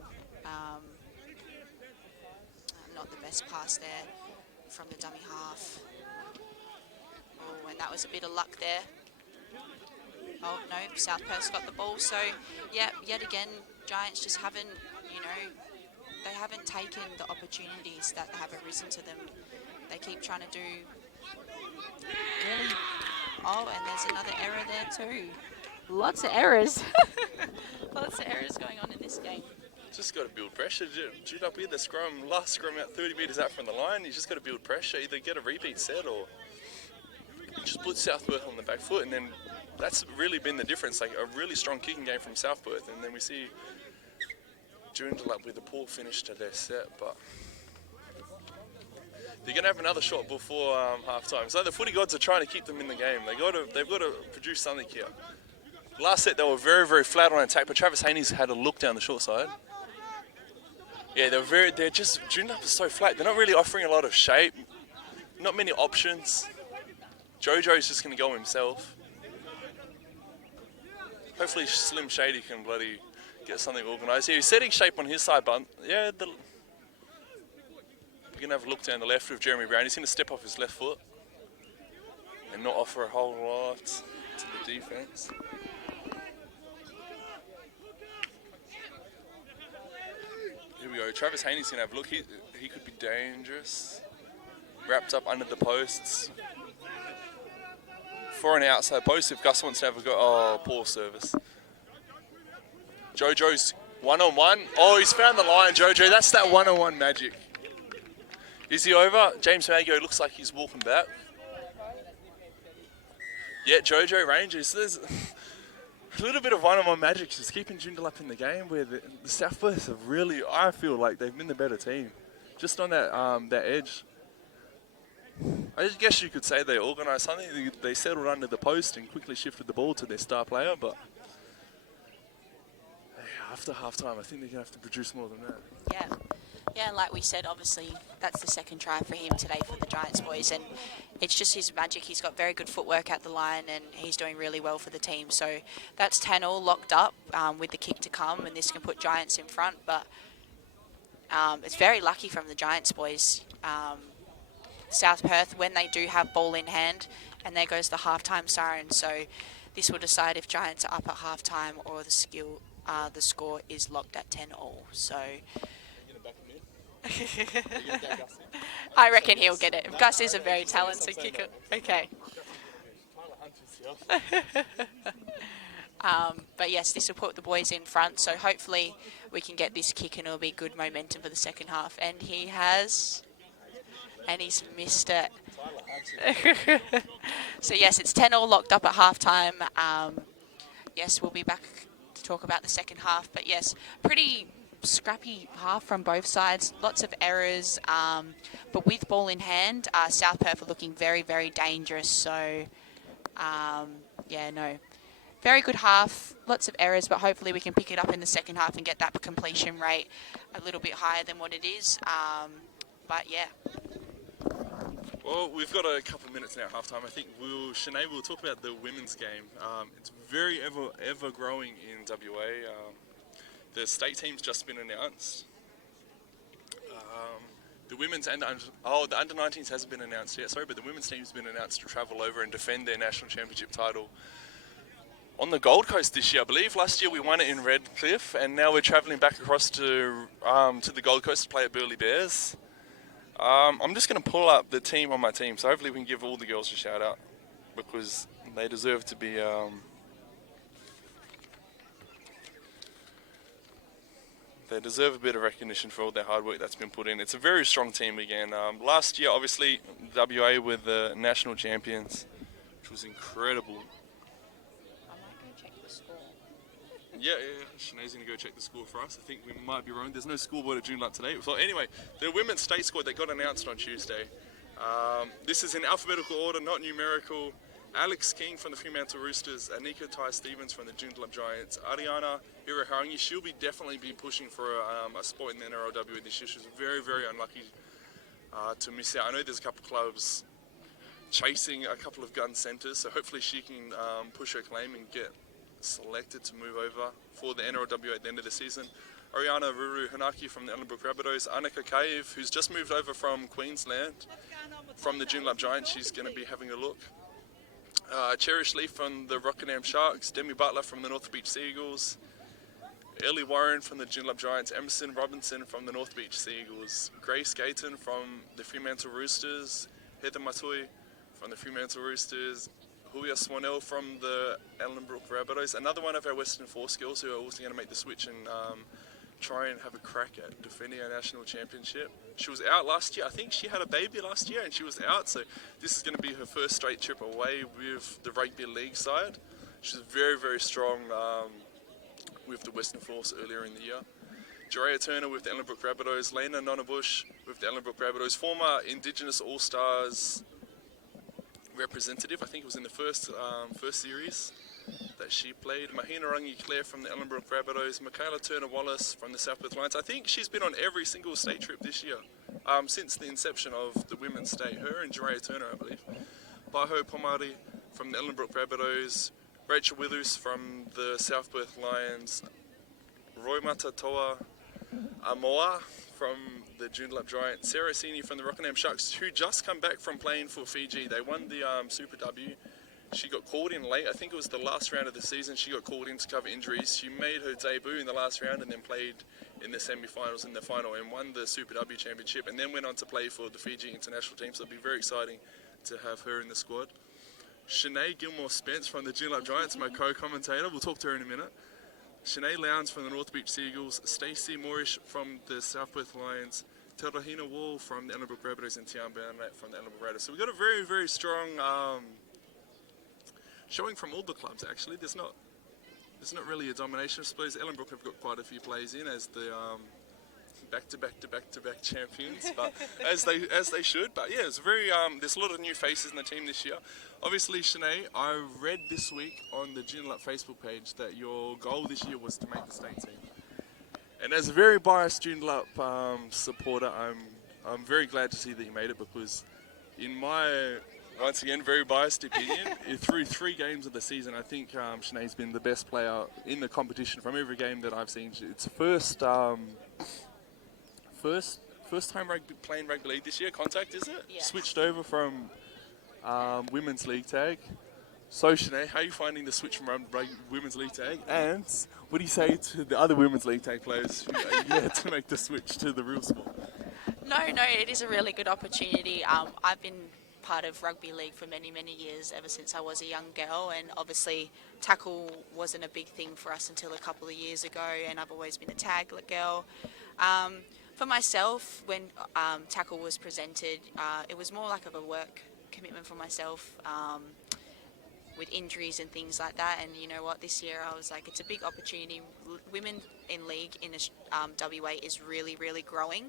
Not the best pass there from the dummy half. Oh, and that was a bit of luck there. Oh, no, South Perth's got the ball. So, yeah, yet again, Giants just haven't, they haven't taken the opportunities that have arisen to them. They keep trying to do really... Oh, and there's another error there too. Lots of errors. Lots of errors going on in this game. Just got to build pressure. Joondalup here, the last scrum out 30 metres out from the line, you just got to build pressure. Either get a repeat set or just put South Perth on the back foot, and then that's really been the difference. Like a really strong kicking game from South Perth, and then we see Joondalup with a poor finish to their set, but they're going to have another shot before half time. So the footy gods are trying to keep them in the game. They've got to produce something here. Last set they were very, very flat on attack, but Travis Haney's had a look down the short side. Yeah, Joondalup is so flat. They're not really offering a lot of shape. Not many options. Jojo's just going to go himself. Hopefully Slim Shady can bloody get something organised here. He's setting shape on his side, but yeah, we're going to have a look down the left with Jeremy Brown. He's going to step off his left foot and not offer a whole lot to the defence. Here we go. Travis Haney's going to have a look. He could be dangerous. Wrapped up under the posts. For an outside post if Gus wants to have a go. Oh, poor service. Jojo's one-on-one. Oh, he's found the line, Jojo. That's that one-on-one magic. Is he over? James Mago looks like he's walking back. Yeah, Jojo Rangers. There's a little bit of one-on-one magic just keeping Joondalup in the game where the South Perth have really, I feel like they've been the better team. Just on that edge. I guess you could say they organised something. They settled under the post and quickly shifted the ball to their star player, but after half-time, I think they're going to have to produce more than that. Yeah, like we said, obviously, that's the second try for him today for the Giants boys, and it's just his magic. He's got very good footwork at the line, and he's doing really well for the team. So that's 10 all locked up with the kick to come, and this can put Giants in front, but it's very lucky from the Giants boys. South Perth, when they do have ball in hand, and there goes the halftime siren. So this will decide if Giants are up at halftime or the score is locked at 10 all. So I reckon he'll get it. Gus is a very talented kicker. Okay. But yes, this will put the boys in front. So hopefully we can get this kick and it'll be good momentum for the second half. And he has... And he's missed it. So yes, it's 10 all locked up at halftime. Yes, we'll be back to talk about the second half. But yes, pretty scrappy half from both sides. Lots of errors. But with ball in hand, South Perth are looking very, very dangerous. So, yeah, no. Very good half. Lots of errors, but hopefully we can pick it up in the second half and get that completion rate a little bit higher than what it is. But yeah. Well, we've got a couple of minutes now at halftime. I think Sinead will talk about the women's game. It's very ever growing in WA. The state team's just been announced. The women's and the under 19s hasn't been announced yet. Sorry, but the women's team's been announced to travel over and defend their national championship title on the Gold Coast this year, I believe. Last year we won it in Redcliffe, and now we're travelling back across to the Gold Coast to play at Burleigh Bears. I'm just going to pull up the team on my team, so hopefully we can give all the girls a shout out because they deserve to be they deserve a bit of recognition for all their hard work that's been put in. It's a very strong team again. Last year, obviously, WA were the national champions, which was incredible. I might go check the score. Yeah. Sinead's going to go check the score for us. I think we might be wrong. There's no scoreboard at Joondalup today. So anyway, the women's state squad that got announced on Tuesday. This is in alphabetical order, not numerical. Alex King from the Fremantle Roosters, Anika Tai-Stevens from the Joondalup Giants, Ariana Hiroharangi, she'll definitely be pushing for a spot in the NRLW this year. She was very, very unlucky to miss out. I know there's a couple of clubs chasing a couple of gun centres, so hopefully she can push her claim and get selected to move over for the NRLW at the end of the season. Ariana Ruru Hanaki from the Ellenbrook Rabbitohs, Annika Kayev, who's just moved over from Queensland from the Joondalup Giants, she's going to be having a look. Cherish Leaf from the Rockingham Sharks, Demi Butler from the North Beach Seagulls, Ellie Warren from the Joondalup Giants, Emerson Robinson from the North Beach Seagulls, Grace Gayton from the Fremantle Roosters, Heather Matui from the Fremantle Roosters, Julia Swanell from the Ellenbrook Rabbitohs, another one of our Western Force girls who are also going to make the switch and try and have a crack at defending our national championship. She was out last year. I think she had a baby last year and she was out, so this is going to be her first straight trip away with the rugby league side. She's very, very strong with the Western Force earlier in the year. Jerea Turner with the Ellenbrook Rabbitohs, Lena Nonabush with the Ellenbrook Rabbitohs, former Indigenous All-Stars representative. I think it was in the first series that she played. Mahina Rangi Clare from the Ellenbrook Rabbitohs, Michaela Turner-Wallace from the South Perth Lions. I think she's been on every single state trip this year, since the inception of the women's state. Her and Jerea Turner, I believe. Baho Pomari from the Ellenbrook Rabbitohs, Rachel Withers from the South Perth Lions, Roy Matatoa Amoa from the Joondalup Giants, Sarah Sini from the Rockingham Sharks, who just come back from playing for Fiji. They won the Super W. She got called in late. I think it was the last round of the season. She got called in to cover injuries. She made her debut in the last round and then played in the semi-finals and the final and won the Super W Championship and then went on to play for the Fiji international team. So it'll be very exciting to have her in the squad. Sinead Gilmore-Spence from the Joondalup Giants, my co-commentator. We'll talk to her in a minute. Sinead Lowndes from the North Beach Seagulls, Stacey Moorish from the South Perth Lions, Terahina Wall from the Ellenbrook Rabbitohs and Tian Barnett from the Ellenbrook Raiders. So we've got a very, very strong showing from all the clubs actually. There's not really a domination. I suppose Ellenbrook have got quite a few players in as the back-to-back champions, but as they should. But yeah, it's very there's a lot of new faces in the team this year. Obviously, Sinead, I read this week on the Joondalup Facebook page that your goal this year was to make the state team. And as a very biased Joondalup supporter, I'm very glad to see that you made it, because in my, once again, very biased opinion, through 3 games of the season, I think Sinead's been the best player in the competition from every game that I've seen. It's first time playing rugby league this year. Contact, is it? Yeah. Switched over from women's league tag. So Sinead, how are you finding the switch from women's league tag? And what do you say to the other women's league tag players who are yet to make the switch to the real sport? No, it is a really good opportunity. I've been part of rugby league for many, many years, ever since I was a young girl, and obviously tackle wasn't a big thing for us until a couple of years ago, and I've always been a tag girl. For myself, when tackle was presented, it was more like of a work commitment for myself, with injuries and things like that. And you know what, this year I was like, it's a big opportunity. Women in league in WA is really, really growing.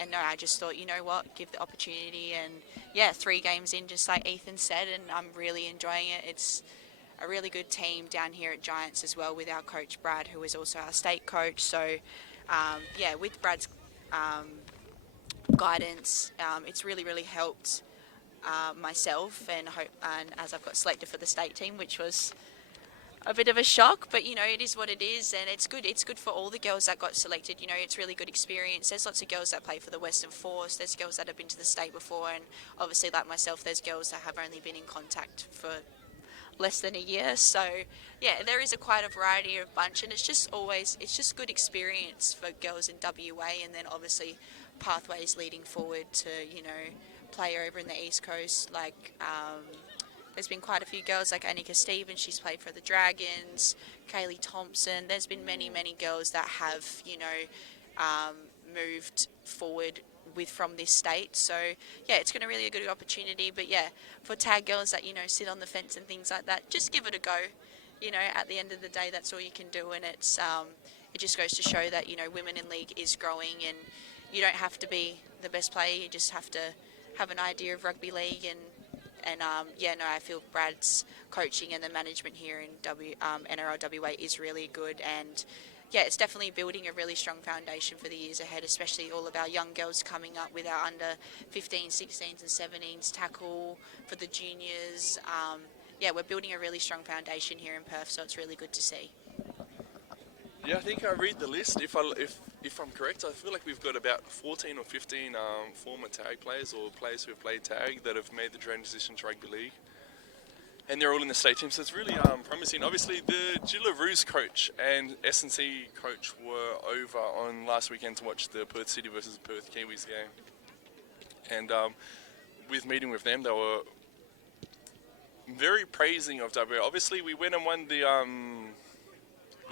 And no, I just thought, you know what, give the opportunity. And yeah, 3 games in, just like Ethan said, and I'm really enjoying it. It's a really good team down here at Giants as well, with our coach Brad, who is also our state coach. So yeah, with Brad's guidance, it's really, really helped myself, and as I've got selected for the state team, which was a bit of a shock, but you know, it is what it is, and it's good for all the girls that got selected. You know, it's really good experience. There's lots of girls that play for the Western Force, there's girls that have been to the state before, and obviously like myself, there's girls that have only been in contact for less than a year. So yeah, there is quite a variety of bunch, and it's just good experience for girls in WA, and then obviously pathways leading forward to, you know, play over in the East Coast, like there's been quite a few girls like Annika Stevens, she's played for the Dragons, Kaylee Thompson. There's been many, many girls that have, moved forward from this state. So, yeah, it's going to really a good opportunity. But, yeah, for tag girls that, sit on the fence and things like that, just give it a go. At the end of the day, that's all you can do. And it just goes to show that, Women in League is growing, and you don't have to be the best player. You just have to have an idea of rugby league. I feel Brad's coaching and the management here in NRLWA is really good. And, yeah, it's definitely building a really strong foundation for the years ahead, especially all of our young girls coming up with our under 15s, 16s and 17s tackle for the juniors. We're building a really strong foundation here in Perth, so it's really good to see. Yeah, I think I read the list. If I'm correct, I feel like we've got about 14 or 15 former tag players or players who have played tag that have made the transition to rugby league. And they're all in the state team, so it's really promising. Obviously, the Gillaroos coach and S&C coach were over on last weekend to watch the Perth City versus Perth Kiwis game. And with meeting with them, they were very praising of WA. Obviously, we went and won the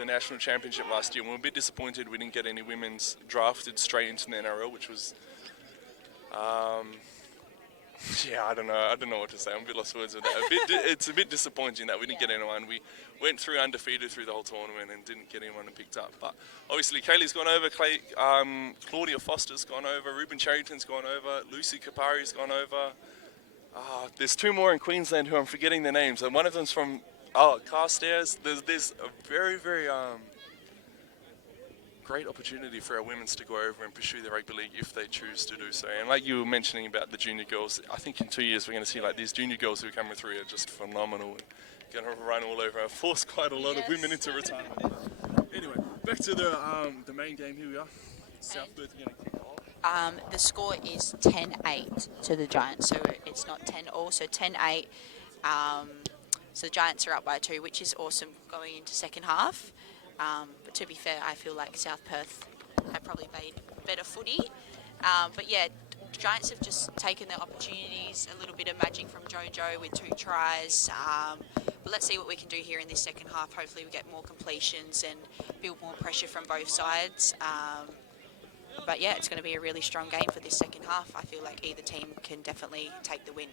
national championship last year. We were a bit disappointed we didn't get any women's drafted straight into the NRL, which was... I don't know what to say. I'm a bit lost for words with that. It's a bit disappointing that we didn't get anyone. We went through undefeated through the whole tournament and didn't get anyone picked up. But obviously, Kaylee's gone over. Claudia Foster's gone over. Ruben Charrington's gone over. Lucy Kapari's gone over. There's two more in Queensland who I'm forgetting their names. And one of them's from Carstairs. There's a very, very great opportunity for our women's to go over and pursue the rugby league if they choose to do so. And like you were mentioning about the junior girls, I think in 2 years we're going to see like these junior girls who are coming through are just phenomenal. Going to run all over. I've forced quite a lot of women into retirement. Anyway, back to the main game. Here we are. South Perth are going to kick off. The score is 10-8 to the Giants, so it's not 10-all, so 10-8. So the Giants are up by 2, which is awesome going into second half. But to be fair, I feel like South Perth have probably played better footy. Giants have just taken their opportunities, a little bit of magic from Jojo with 2 tries. But let's see what we can do here in this second half. Hopefully we get more completions and build more pressure from both sides. It's going to be a really strong game for this second half. I feel like either team can definitely take the win.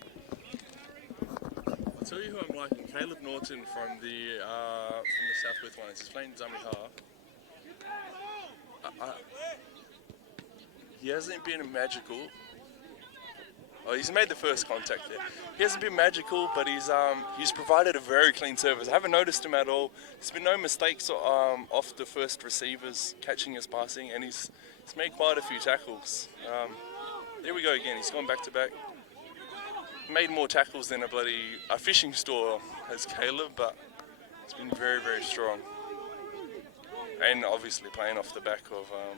I'll tell you who I'm liking. Caleb Norton from the South Perth Lions. He's playing dummy half. He hasn't been magical. He's made the first contact there. He hasn't been magical, but he's provided a very clean service. I haven't noticed him at all. There's been no mistakes off the first receivers catching his passing, and he's made quite a few tackles. There we go again. He's gone back to back. Made more tackles than a fishing store has Caleb, but it's been very, very strong. And obviously playing off the back of a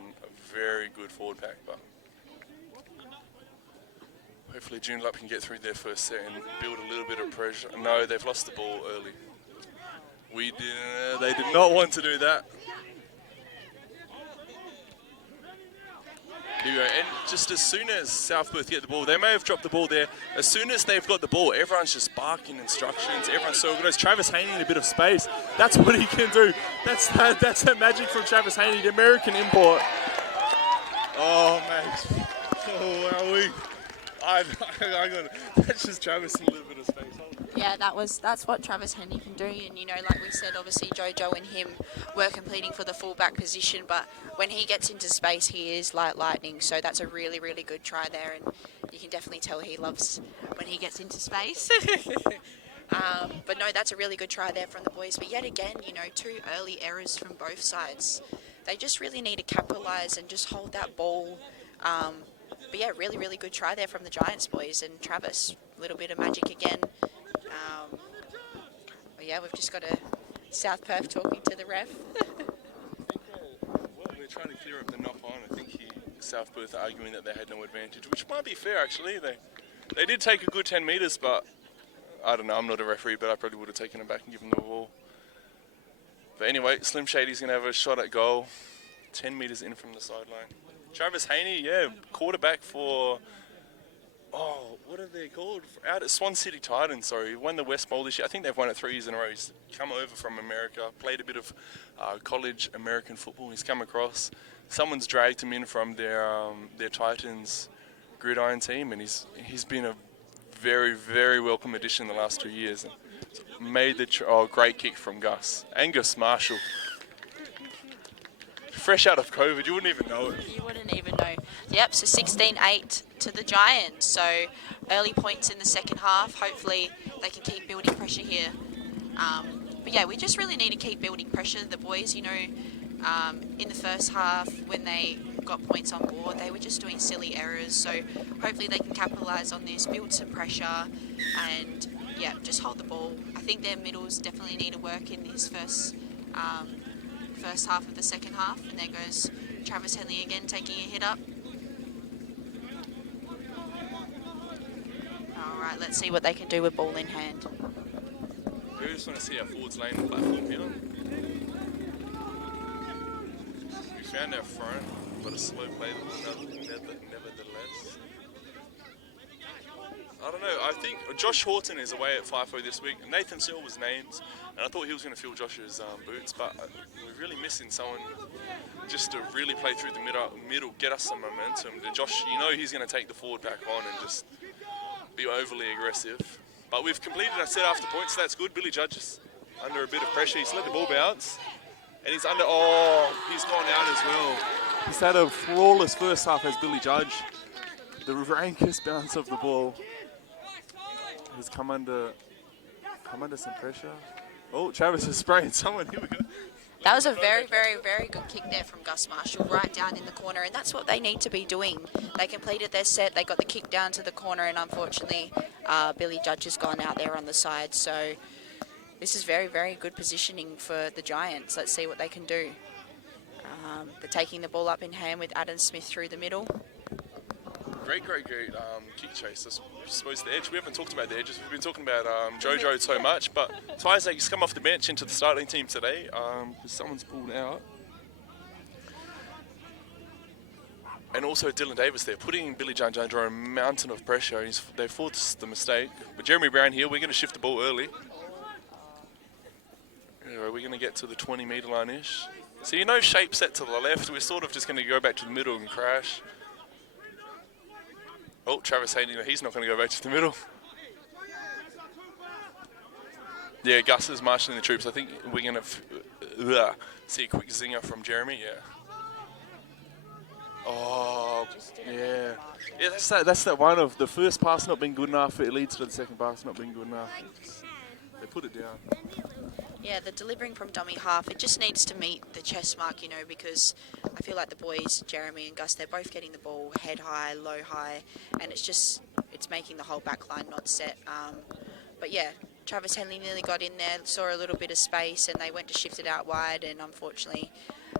very good forward pack, but hopefully Joondalup can get through their first set and build a little bit of pressure. No, they've lost the ball early. They did not want to do that. Here we go. And just as soon as South Perth get the ball, they may have dropped the ball there. As soon as they've got the ball, everyone's just barking instructions. Everyone's so organised. Travis Haney in a bit of space. That's what he can do. That's the magic from Travis Haney, the American import. Oh, mate. Oh, are we? That's just Travis in a little bit of space. Yeah, that's what Travis Henry can do. And, like we said, obviously Jojo and him were competing for the fullback position, but when he gets into space, he is like lightning. So that's a really, really good try there. And you can definitely tell he loves when he gets into space. But no, that's a really good try there from the boys. But yet again, 2 early errors from both sides. They just really need to capitalise and just hold that ball. But yeah, really, really good try there from the Giants boys. And Travis, a little bit of magic again. We've just got a South Perth talking to the ref. We're trying to clear up the knock on. I think South Perth are arguing that they had no advantage, which might be fair actually. They did take a good 10 metres, but I don't know, I'm not a referee, but I probably would have taken it back and given them the ball. But anyway, Slim Shady's going to have a shot at goal, 10 metres in from the sideline. Travis Haney, quarterback for Oh, what are they called? Out at Swan City Titans, sorry. Won the West Bowl this year. I think they've won it 3 years in a row. He's come over from America, played a bit of college American football. He's come across. Someone's dragged him in from their Titans gridiron team, and he's been a very, very welcome addition in the last 2 years. And made the great kick from Gus. Angus Marshall. Fresh out of COVID, you wouldn't even know it. You wouldn't even know. Yep, so 16-8 to the Giants. So early points in the second half. Hopefully they can keep building pressure here. But yeah, we just really need to keep building pressure. The boys, you know, in the first half when they got points on board, they were just doing silly errors. So hopefully they can capitalise on this, build some pressure, and yeah, just hold the ball. I think their middles definitely need to work in this first half of the second half. And there goes Travis Henley again, taking a hit up. All right, let's see what they can do with ball in hand. We just want to see our forwards laying the platform here. We found our front, but a slow play nevertheless. I don't know, I think Josh Horton is away at FIFO this week. Nathan Searle was named, and I thought he was going to fill Josh's boots, but we're really missing someone just to really play through the middle, get us some momentum. Josh, you know he's going to take the forward back on and just be overly aggressive. But we've completed our set after points, so that's good. Billy Judge is under a bit of pressure. He's let the ball bounce, and he's under, he's gone out as well. He's had a flawless first half as Billy Judge. The rankest bounce of the ball has come under some pressure. Oh, Travis is spraying someone. Here we go. That was a very, very, very good kick there from Gus Marshall, right down in the corner, and that's what they need to be doing. They completed their set, they got the kick down to the corner, and unfortunately, Billy Judge has gone out there on the side. So this is very, very good positioning for the Giants. Let's see what they can do. They're taking the ball up in hand with Adam Smith through the middle. Great kick chase. I suppose the edge. We haven't talked about the edges. We've been talking about Jojo so much, but Isaac's come off the bench into the starting team today because someone's pulled out. And also Dylan Davis there, putting Billy Judge under a mountain of pressure. They forced the mistake. But Jeremy Brown here, we're going to shift the ball early. Anyway, we're going to get to the 20-metre line-ish. So you know shape set to the left. We're sort of just going to go back to the middle and crash. Oh, Travis Hayden, he's not going to go back to the middle. Yeah, Gus is marshalling the troops. I think we're going to see a quick zinger from Jeremy, yeah. Oh, yeah. Yeah, That's that one of the first pass not being good enough. It leads to the second pass not being good enough. They put it down. Yeah, the delivering from dummy half, it just needs to meet the chest mark, you know, because I feel like the boys, Jeremy and Gus, they're both getting the ball head high, low high, and it's making the whole back line not set. But yeah, Travis Henley nearly got in there, saw a little bit of space, and they went to shift it out wide, and unfortunately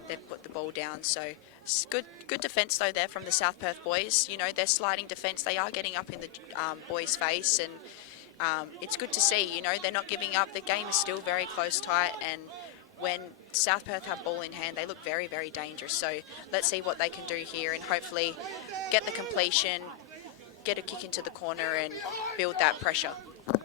they put the ball down. So it's good defence though there from the South Perth boys. You know, they're sliding defence. They are getting up in the boys' face, and it's good to see, you know, they're not giving up. The game is still very close, tight, and when South Perth have ball in hand, they look very, very dangerous. So let's see what they can do here and hopefully get the completion, get a kick into the corner and build that pressure. I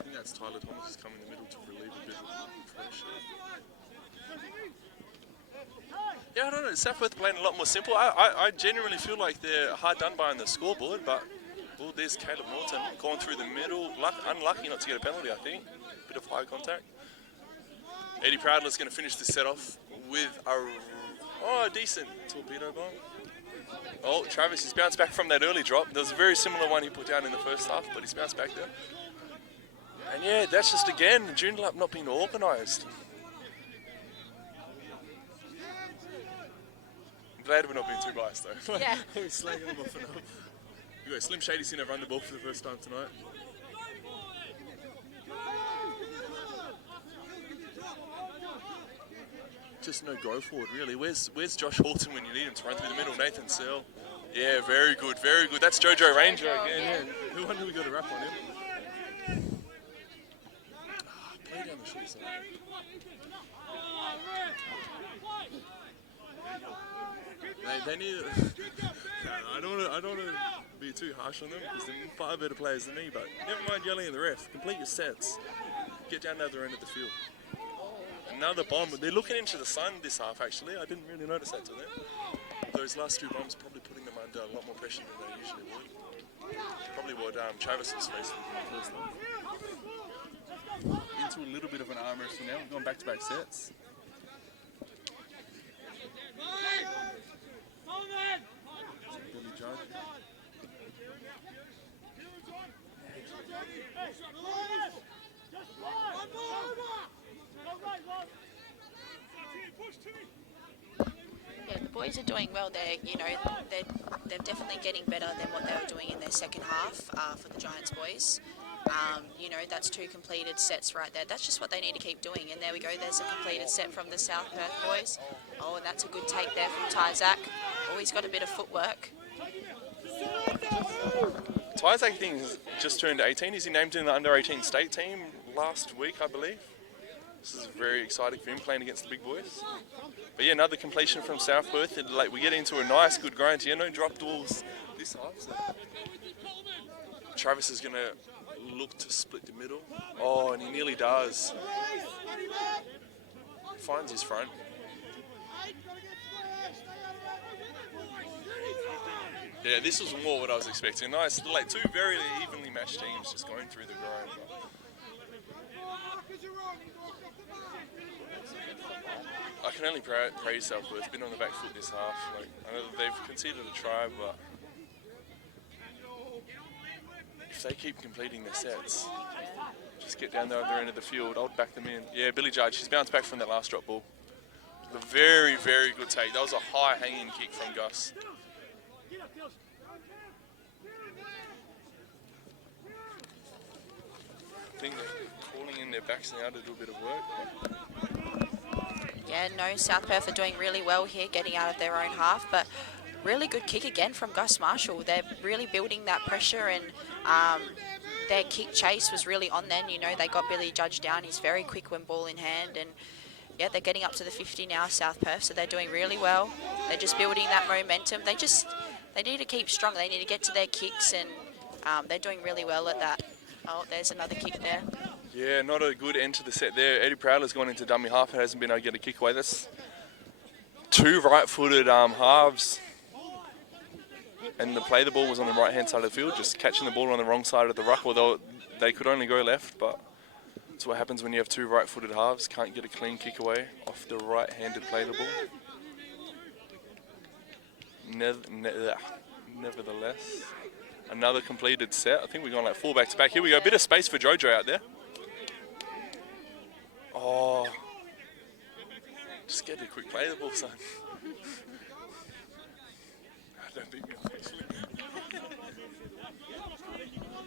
think that's Tyler Thomas has come in the middle to relieve a bit of pressure. Yeah, I don't know. South Perth playing a lot more simple. I genuinely feel like they're hard done by on the scoreboard, but well, there's Caleb Norton going through the middle. Unlucky not to get a penalty, I think. Bit of high contact. Eddie Proudler's going to finish the set off with a decent torpedo bomb. Oh, Travis, he's bounced back from that early drop. There was a very similar one he put down in the first half, but he's bounced back there. And yeah, that's just again Joondalup not being organised. Glad we're not being too biased though. Yeah. We're slagging them off enough. You got Slim Shady's going to run the ball for the first time tonight. Just no go forward really. Where's Josh Horton when you need him to run through the middle? Nathan Searle. Yeah, very good, very good. That's Jojo Ranger again. Yeah. Who wonder we got a wrap on him? Play down the short side. They need. I don't want to be too harsh on them because they're far better players than me. But never mind yelling at the ref. Complete your sets. Get down the other end of the field. Another bomb. They're looking into the sun this half. Actually, I didn't really notice that till then. Those last two bombs probably putting them under a lot more pressure than they usually would. Probably what Travis was facing in the first half. Into a little bit of an arm wrestle now. We're going back-to-back sets. Billy Judd. Yeah, the boys are doing well. They're definitely getting better than what they were doing in their second half for the Giants boys. That's 2 completed sets right there. That's just what they need to keep doing. And there we go. There's a completed set from the South Perth boys. Oh, and that's a good take there from Tyzak. Oh, he's got a bit of footwork. Tyzak thing has just turned 18. He's named in the under-18 state team last week, I believe. This is very exciting for him playing against the big boys. But yeah, another completion from South Perth. We get into a nice, good grind here. No drop balls this half. So Travis is going to look to split the middle. Oh, and he nearly does. Finds his front. Yeah, this was more what I was expecting. Nice, 2 very evenly matched teams just going through the grind. I can only praise South Perth. Been on the back foot this half. I know that they've conceded a try, but if they keep completing their sets, just get down the other end of the field, I'll back them in. Yeah, Billy Judge, she's bounced back from that last drop ball. A very, very good take. That was a high hanging kick from Gus. I think they're calling in their backs now to do a bit of work. Yeah, no, South Perth are doing really well here, getting out of their own half, but really good kick again from Gus Marshall. They're really building that pressure, and their kick chase was really on then. They got Billy Judge down. He's very quick when ball in hand, and yeah, they're getting up to the 50 now, South Perth, so they're doing really well. They're just building that momentum. They need to keep strong. They need to get to their kicks, and they're doing really well at that. Oh, there's another kick there. Yeah, not a good end to the set there. Eddie Prowler's gone into dummy half and hasn't been able to get a kick away. That's 2 right-footed halves. And the ball was on the right-hand side of the field, just catching the ball on the wrong side of the ruck, although they could only go left, but that's what happens when you have 2 right-footed halves. Can't get a clean kick away off the right-handed play the ball. Nevertheless, another completed set. I think we're going 4 back-to-back. Here we go, a bit of space for Jojo out there. Oh, just get a quick play the ball, son. Don't beat me up, actually.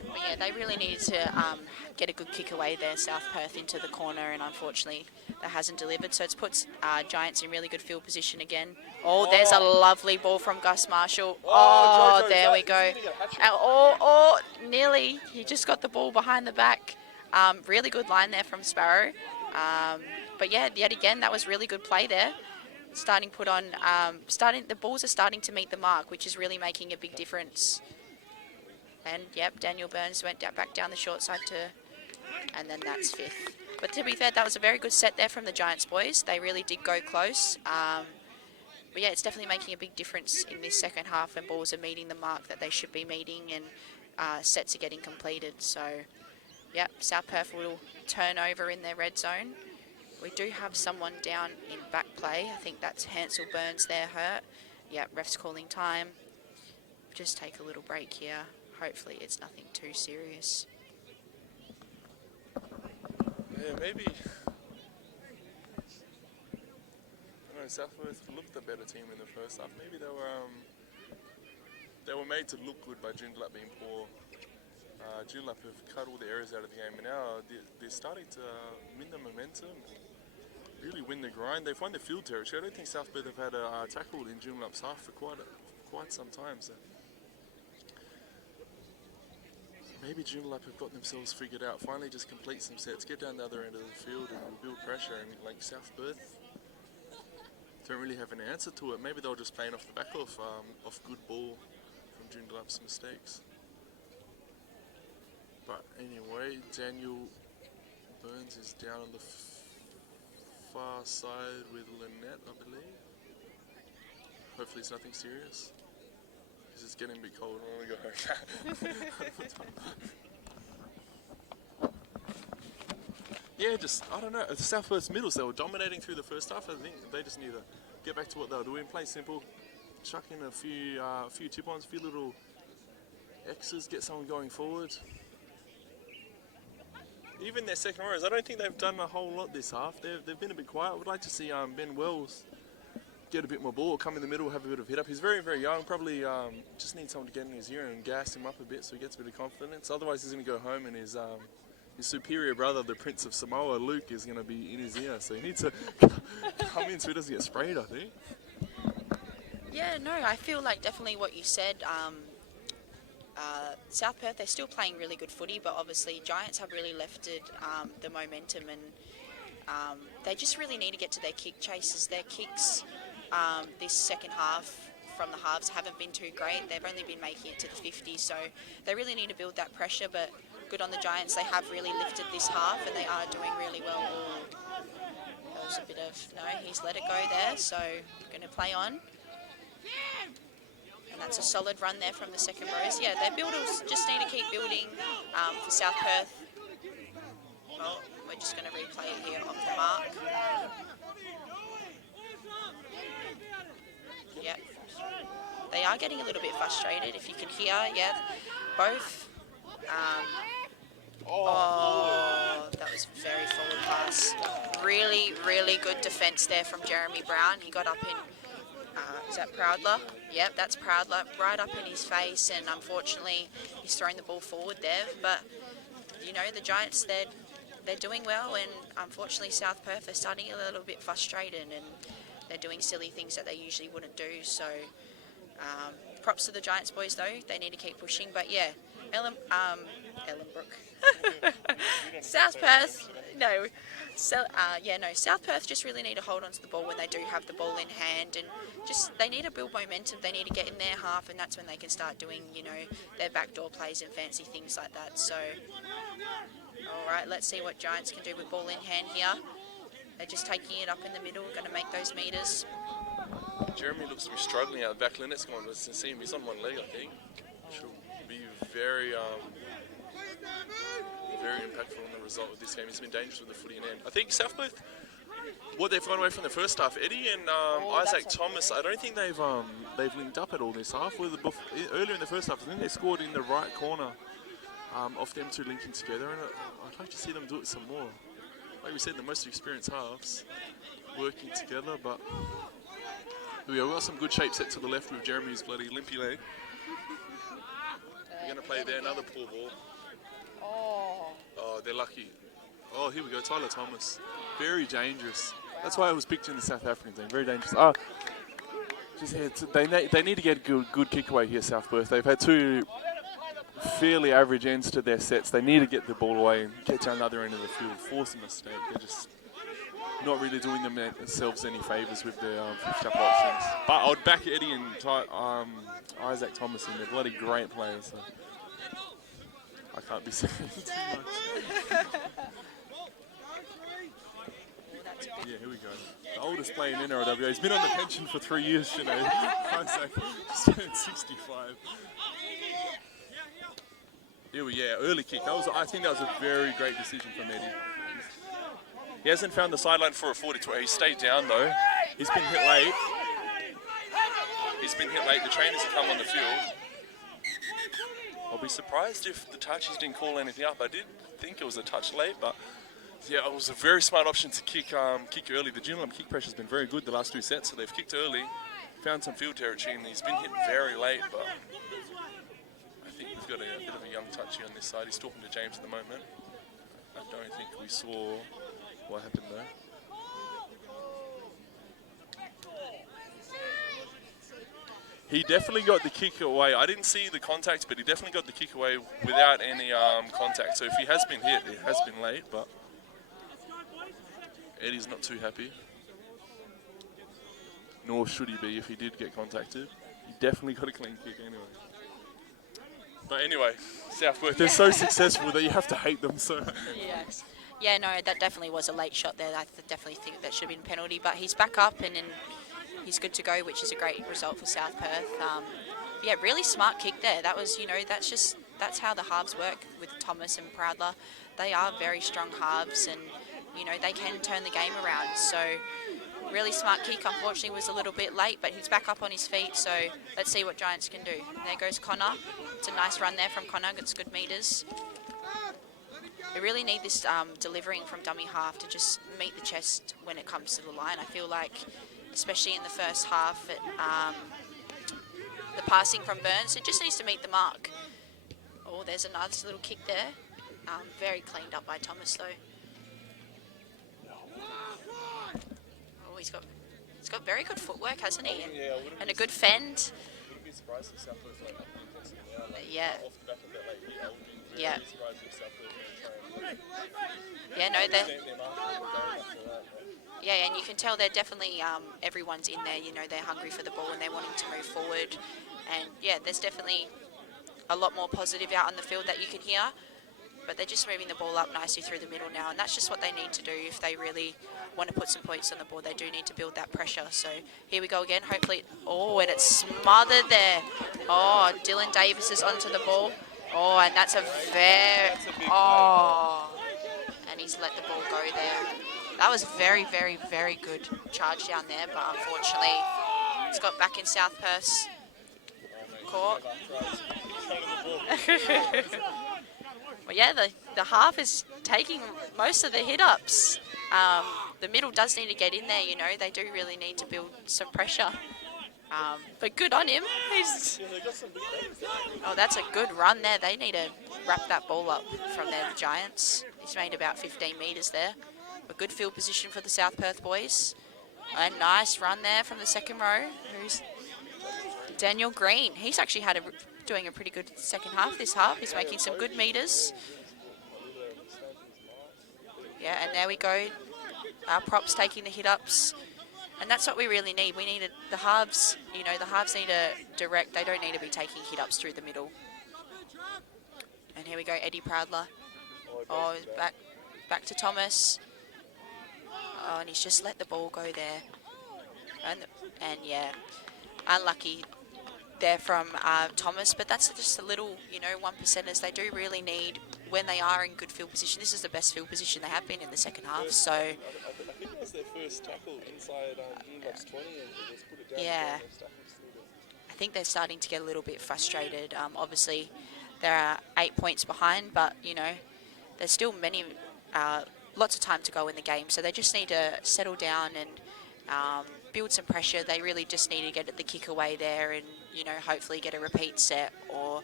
But yeah, they really needed to get a good kick away there, South Perth, into the corner, and unfortunately that hasn't delivered. So it's put Giants in really good field position again. Oh, there's a lovely ball from Gus Marshall. Oh, Jojo, there we go. Nearly. He just got the ball behind the back. Really good line there from Sparrow. But yeah, yet again, that was really good play there. The balls are starting to meet the mark, which is really making a big difference. And yep, Daniel Burns went back down the short side and then that's 5th. But to be fair, that was a very good set there from the Giants boys. They really did go close. But yeah, it's definitely making a big difference in this second half when balls are meeting the mark that they should be meeting, and sets are getting completed. So yep, South Perth will turn over in their red zone. We do have someone down in back play. I think that's Hansel Burns there hurt. Yeah, ref's calling time. Just take a little break here. Hopefully it's nothing too serious. Yeah, maybe. I don't know, South Perth looked the better team in the first half. Maybe they were made to look good by Joondalup being poor. Joondalup have cut all the errors out of the game, and now they're starting to win the momentum, really win the grind. They've won the field territory. I don't think South Perth have had a tackle in Joondalup's half for quite some time. So maybe Joondalup have got themselves figured out. Finally, just complete some sets, get down the other end of the field, and build pressure. And like South Perth, don't really have an answer to it. Maybe they were just playing off the back of good ball from Joondalup's mistakes. But anyway, Daniel Burns is down on the far side with Lynette, I believe. Hopefully it's nothing serious, because it's getting a bit cold. I want to go home. Yeah, just, I don't know. The South Perth Middles, they were dominating through the first half. I think they just need to get back to what they were doing. Play simple, chuck in a few tip-ons, a few little X's, get someone going forward. Even their second rows, I don't think they've done a whole lot this half. They've been a bit quiet. I would like to see Ben Wells get a bit more ball, come in the middle, have a bit of hit up. He's very, very young. Probably just needs someone to get in his ear and gas him up a bit so he gets a bit of confidence. Otherwise, he's going to go home and his superior brother, the Prince of Samoa, Luke, is going to be in his ear. So he needs to come in so he doesn't get sprayed, I think. Yeah, no, I feel like definitely what you said. South Perth, they're still playing really good footy, but obviously Giants have really lifted the momentum, and they just really need to get to their kick chases. Their kicks this second half from the halves haven't been too great. They've only been making it to the 50, so they really need to build that pressure, but good on the Giants. They have really lifted this half, and they are doing really well. That was a bit of, no, he's let it go there, so going to play on. And that's a solid run there from the second rows. Yeah, their builders just need to keep building for South Perth. Well, we're just going to replay it here off the mark. Yep. They are getting a little bit frustrated, if you can hear. Yeah, both. Oh, that was a very forward pass. Really, really good defence there from Jeremy Brown. He got up in... is that Proudler? Yep, that's Proudler, right up in his face, and unfortunately he's thrown the ball forward there. But you know, the Giants, they're doing well, and unfortunately South Perth are starting a little bit frustrated, and they're doing silly things that they usually wouldn't do. So props to the Giants boys though, they need to keep pushing. But yeah, Ellenbrook. South Perth, no. So, South Perth just really need to hold on to the ball when they do have the ball in hand, and just they need to build momentum. They need to get in their half, and that's when they can start doing, you know, their backdoor plays and fancy things like that. So, all right, let's see what Giants can do with ball in hand here. They're just taking it up in the middle, going to make those meters. Jeremy looks to be struggling out the back. Lynette's going to see him. He's on one leg, I think. She'll be very impactful on the result of this game. He's been dangerous with the footy in hand. I think South Perth, what they've gone away from the first half, Eddie and Isaac Thomas, I don't think they've linked up at all this half. Earlier in the first half, I think they scored in the right corner of them two linking together, and I'd like to see them do it some more. Like we said, the most experienced halves working together, but we've got some good shape set to the left with Jeremy's bloody limpy leg. We're going to play there, another poor ball. Oh, they're lucky. Oh, here we go, Tyler Thomas. Very dangerous. That's why I was picked in the South African team. Very dangerous. They need to get a good kick away here, South Perth. They've had two fairly average ends to their sets. They need to get the ball away and get down the other end of the field, force a mistake. They're just not really doing themselves any favours with their fifth-up options. But I would back Eddie and Isaac Thomas in. They're bloody great players. So I can't be saying too much. Yeah, here we go. The oldest player in NRLW. He's been on the pension for 3 years, you know. Isaac, just turned 65. Here we go, early kick. I think that was a very great decision from Eddie. He hasn't found the sideline for a 42. He stayed down though. He's been hit late. The trainers have come on the field. I'll be surprised if the touchies didn't call anything up. I did think it was a touch late, but yeah, it was a very smart option to kick early. The Joondalup kick pressure has been very good the last two sets, so they've kicked early, found some field territory, and he's been hit very late, but I think we've got a bit of a young touchy on this side. He's talking to James at the moment. I don't think we saw what happened there. He definitely got the kick away. I didn't see the contact, but he definitely got the kick away without any contact. So if he has been hit, it has been late, but Eddie's not too happy. nor should he be if he did get contacted. He definitely got a clean kick anyway. But anyway, Southworth, they're so successful that you have to hate them so much. Yes. Yeah, no, that definitely was a late shot there. I definitely think that should have been a penalty, but he's back up and he's good to go, which is a great result for South Perth. Yeah, really smart kick there. That was, that's how the halves work with Thomas and Proudler. They are very strong halves and, they can turn the game around. So really smart kick. Unfortunately was a little bit late, but he's back up on his feet. So let's see what Giants can do. There goes Connor. It's a nice run there from Connor. Gets good metres. We really need this delivering from dummy half to just meet the chest when it comes to the line. I feel like, especially in the first half, the passing from Burns, it just needs to meet the mark. Oh, there's a nice little kick there. Very cleaned up by Thomas, though. Oh, he's got very good footwork, hasn't he? And a good fend. Wouldn't be surprised if Southworth like up intensity now. Like, Yeah. Off the back of that late hit, I would be Yeah. very surprised if Southworth try and Yeah, no, they're... stand them after the game after that. Yeah, and you can tell they're definitely, everyone's in there, they're hungry for the ball and they're wanting to move forward. And yeah, there's definitely a lot more positive out on the field that you can hear. But they're just moving the ball up nicely through the middle now. And that's just what they need to do if they really want to put some points on the board. They do need to build that pressure. So here we go again. Hopefully, and it's smothered there. Oh, Dylan Davis is onto the ball. Oh, and that's a and he's let the ball go there. That was very, very, very good charge down there, but unfortunately, it's got back in South Perth's court. Well, yeah, the half is taking most of the hit-ups. The middle does need to get in there, They do really need to build some pressure. But good on him. That's a good run there. They need to wrap that ball up from their Giants. He's made about 15 metres there. A good field position for the South Perth boys. A nice run there from the second row. Who's Daniel Green? He's actually doing a pretty good second half this half. He's making some good metres. Yeah, and there we go. Our props taking the hit-ups. And that's what we really need. We need the halves, the halves need to direct. They don't need to be taking hit-ups through the middle. And here we go, Eddie Proudler. Oh, he's back to Thomas. Oh, and he's just let the ball go there. And yeah, unlucky there from Thomas, but that's just a little, 1%ers. They do really need, when they are in good field position, this is the best field position they have been in the second half, so... I think it was their first tackle inside Joondalup's 20 and they just put it down. Yeah. I think they're starting to get a little bit frustrated. Obviously, there are 8 points behind, but, there's still lots of time to go in the game, so they just need to settle down and build some pressure. They really just need to get the kick away there and, hopefully get a repeat set or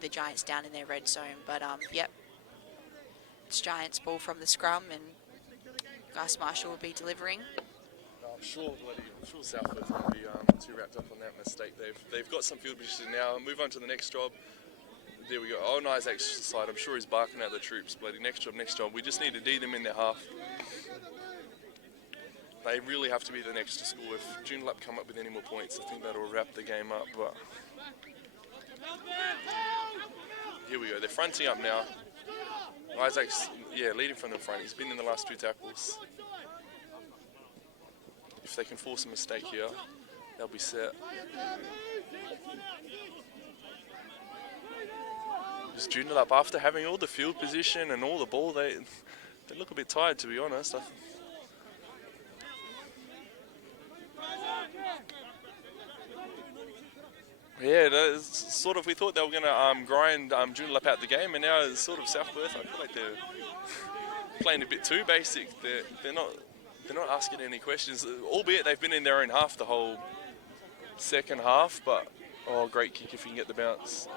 the Giants down in their red zone. But, yep, it's Giants ball from the scrum and Gus Marshall will be delivering. I'm sure Southworth won't be too wrapped up on that mistake. They've got some field position now. Move on to the next job. There we go. Oh, nice extra side. I'm sure he's barking at the troops. Bloody next job. We just need to D them in their half. They really have to be the next to score. If Joondalup come up with any more points, I think that'll wrap the game up. But here we go. They're fronting up now. Isaac's, leading from the front. He's been in the last 2 tackles. If they can force a mistake here, they'll be set. Just Joondalup, after having all the field position and all the ball, they look a bit tired, to be honest. That's sort of, we thought they were going to grind Joondalup out the game, and now it's sort of South Perth. I feel like they're playing a bit too basic. They're not asking any questions, albeit they've been in their own half the whole second half. But great kick if you can get the bounce.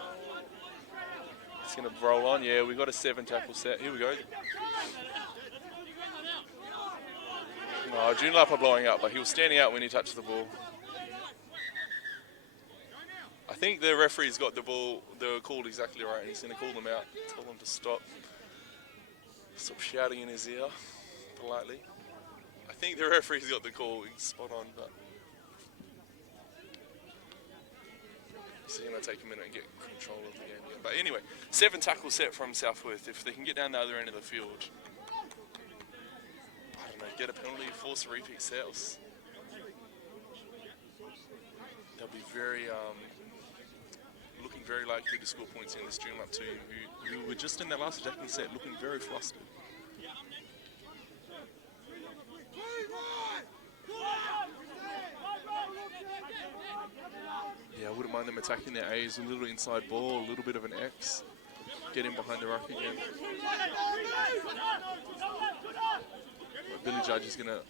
It's going to roll on. Yeah, we've got a 7 tackle set. Here we go. Joondalup are blowing up, but he was standing out when he touched the ball. I think the referee's got the ball, they were called exactly right, and he's going to call them out, tell them to stop shouting in his ear, politely. I think the referee's got the call, he's spot on, but It's going to take a minute and get control of the game again. But anyway, 7 tackle set from Southworth. If they can get down the other end of the field, I don't know, get a penalty, force a repeat sets. They'll be very, looking very likely to score points in this Joondalup team, who were just in their last attacking set looking very flustered. Yeah, I wouldn't mind them attacking their A's, a little inside ball, a little bit of an X, get in behind the ruck again. But Billy Judge is going to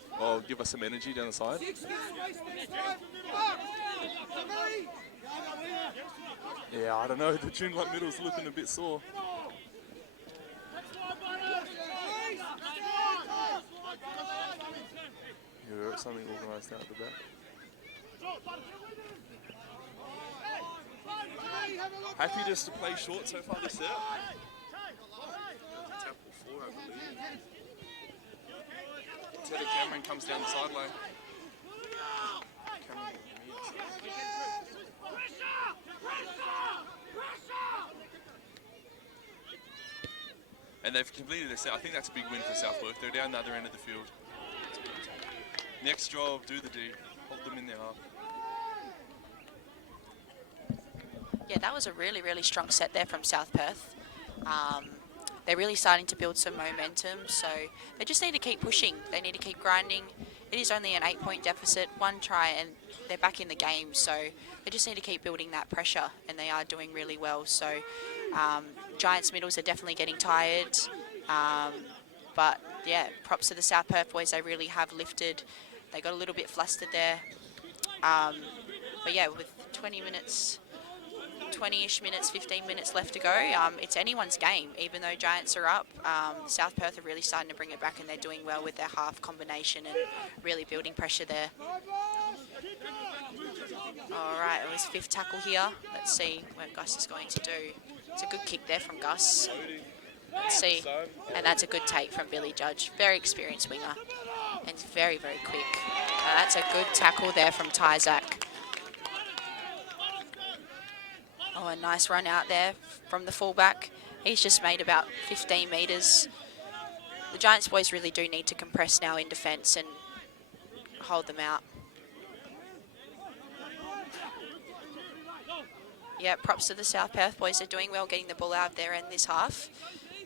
give us some energy down the side. Yeah, I don't know, the Joondalup middle's looking a bit sore. Yeah, something organised out the back. Happy just to play short so far this set. Tackle 4, I believe. Teddy Cameron comes down the sideline. And they've completed their set. I think that's a big win for Southworth. They're down the other end of the field. Next job, do the D. Hold them in their half. Yeah, that was a really, really strong set there from South Perth. They're really starting to build some momentum, so they just need to keep pushing. They need to keep grinding. It is only an 8-point deficit, 1 try, and they're back in the game, so they just need to keep building that pressure, and they are doing really well. So Giants middles are definitely getting tired, but yeah, props to the South Perth boys. They really have lifted. They got a little bit flustered there, but yeah, with 20-ish minutes, 15 minutes left to go, it's anyone's game. Even though Giants are up, South Perth are really starting to bring it back, and they're doing well with their half combination and really building pressure there. All right, it was 5th tackle here. Let's see what Gus is going to do. It's a good kick there from Gus. Let's see. And that's a good take from Billy Judge. Very experienced winger. And very, very quick. That's a good tackle there from Tyzak. Oh, a nice run out there from the fullback. He's just made about 15 metres. The Giants boys really do need to compress now in defence and hold them out. Yeah, props to the South Perth boys. They're doing well getting the ball out of there in this half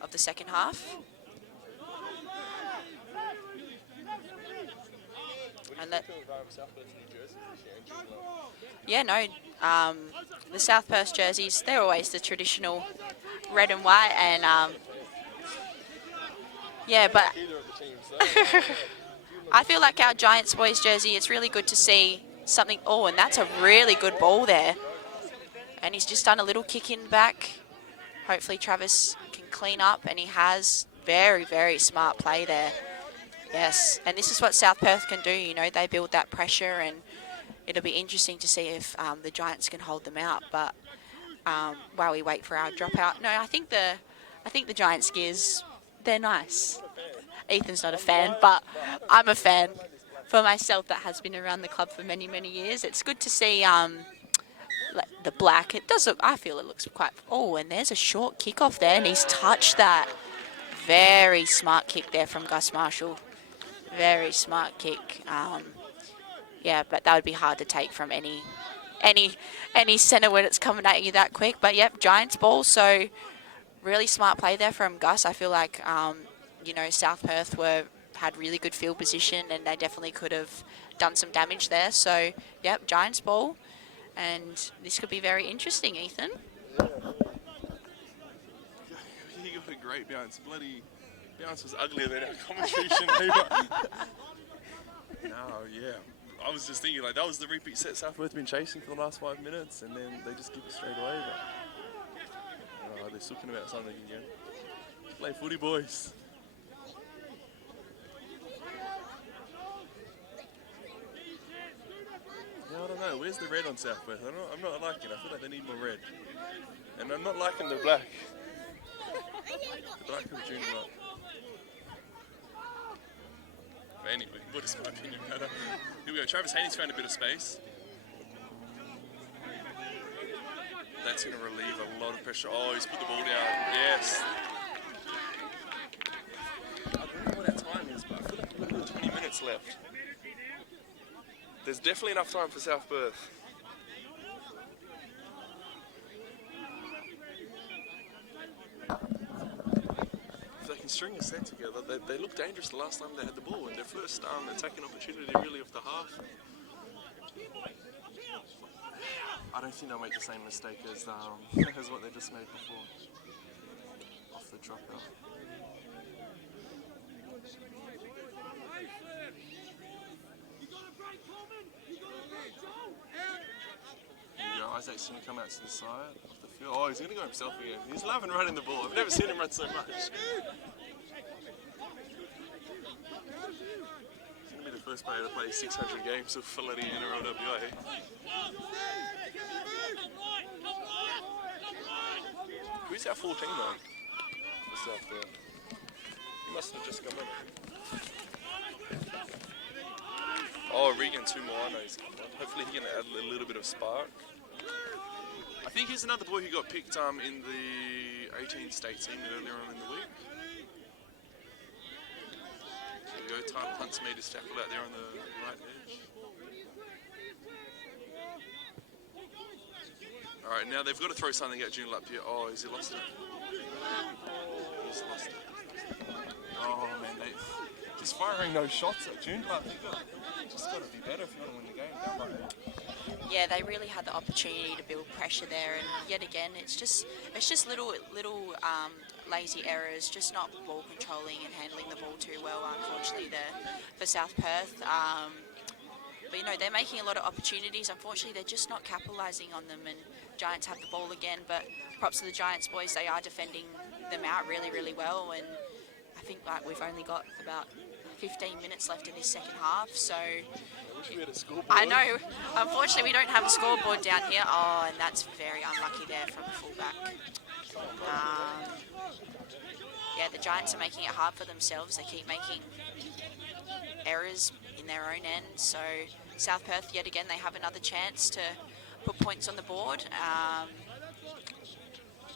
of the second half. And that, yeah, no, the South Perth jerseys, they're always the traditional red and white, and yeah, but I feel like our Giants boys jersey, it's really good to see something. Oh, and that's a really good ball there. And he's just done a little kick in back. Hopefully Travis can clean up, and he has. Very, very smart play there. Yes, and this is what South Perth can do. You know, they build that pressure, and it'll be interesting to see if the Giants can hold them out. But while we wait for our dropout, no, I think the Giants gears, they're nice. Ethan's not a fan, but I'm a fan for myself that has been around the club for many, many years. It's good to see the black. It does look, I feel it looks quite. Oh, and there's a short kick off there, and he's touched that. Very smart kick there from Gus Marshall. Very smart kick. Yeah, but that would be hard to take from any centre when it's coming at you that quick. But yep, Giants ball. So really smart play there from Gus. I feel like you know, South Perth had really good field position, and they definitely could have done some damage there. So yep, Giants ball, and this could be very interesting, Ethan. He got a great bounce. Bloody bounce was uglier than our commentary should. No, yeah. I was just thinking, like, that was the repeat set Southworth been chasing for the last 5 minutes, and then they just give it straight away. But they're talking about something again. Play footy, boys. Yeah, I don't know. Where's the red on Southworth? I'm not liking it. I feel like they need more red. And I'm not liking the black. The black of Joondalup. But anyway, what does my opinion matter? Here we go. Travis Haney's found a bit of space. That's going to relieve a lot of pressure. Oh, he's put the ball down. Yes. I don't know what that time is, but I feel like we've got 20 minutes left. There's definitely enough time for South Perth. If they can string a set together, they looked dangerous the last time they had the ball, and their first attacking opportunity really of the half. I don't think they'll make the same mistake as what they just made before. Off the dropout. Isaac's going to come out to the side of the field. Oh, he's going to go himself again. He's loving running the ball. I've never seen him run so much. He's going to be the first player to play 600 games of Filetti in LWA. Who's our 14 though? For South Perth. He must have just come in. Oh, Regan Tumoano's come on. Hopefully he can add a little bit of spark. I think he's another boy who got picked in the 18 state team earlier on in the week. There we go, Tyler Hunt's made his tackle out there on the right edge. Alright, now they've got to throw something at Joondalup here. Oh, has he lost it? He's lost it. Oh man, just firing those shots at Joondalup. Just got to be better if you want to win the game down by 8. Yeah, they really had the opportunity to build pressure there, and yet again, it's just little lazy errors, just not ball controlling and handling the ball too well, unfortunately, there for South Perth. But you know, they're making a lot of opportunities. Unfortunately, they're just not capitalising on them, and Giants have the ball again. But props to the Giants boys; they are defending them out really, really well. And I think we've only got about 15 minutes left in this second half, so. We had a scoreboard. I know. Unfortunately, we don't have a scoreboard down here. Oh, and that's very unlucky there from the fullback. Yeah, the Giants are making it hard for themselves. They keep making errors in their own end. So South Perth, yet again, they have another chance to put points on the board.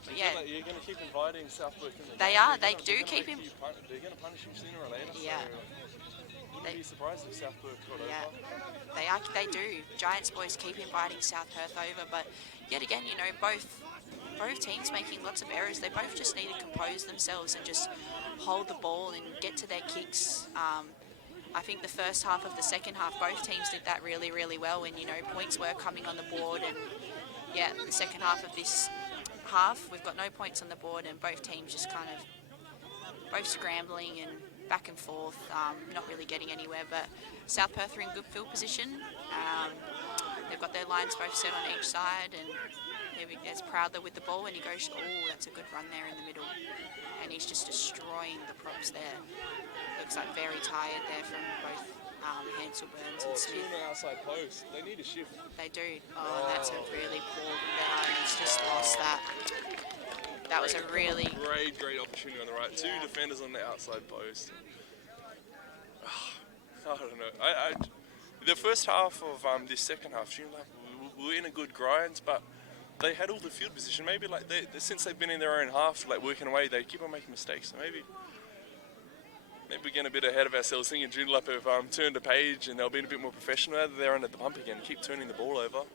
But yeah, You're going to keep inviting South Perth in the they game. are. They do keep him. They're going to punish him sooner or later. Yeah. So wouldn't be surprised if South Perth got Yeah, over. they do. Giants boys keep inviting South Perth over, but yet again, you know, both teams making lots of errors. They both just need to compose themselves and just hold the ball and get to their kicks. I think the first half of the second half, both teams did that really, really well, and you know, points were coming on the board. And yeah, the second half of this half, we've got no points on the board, and both teams just kind of both scrambling and back and forth, not really getting anywhere. But South Perth are in good field position. They've got their lines both set on each side, and there's Proudler with the ball, and he goes, oh, that's a good run there in the middle, and he's just destroying the props there. Looks like very tired there from both Hansel, Burns and Smith. Two on the outside post. They need a shift. They do. Oh, that's a really poor one there. He's just lost that. That was a really great opportunity on the right. Two defenders on the outside post. I don't know. The first half of this second half, we were in a good grind, but they had all the field position. Maybe like since they've been in their own half, like working away, they keep on making mistakes. So maybe we're getting a bit ahead of ourselves, thinking Joondalup have turned a page and they'll be a bit more professional. Now that they're under the pump again, keep turning the ball over.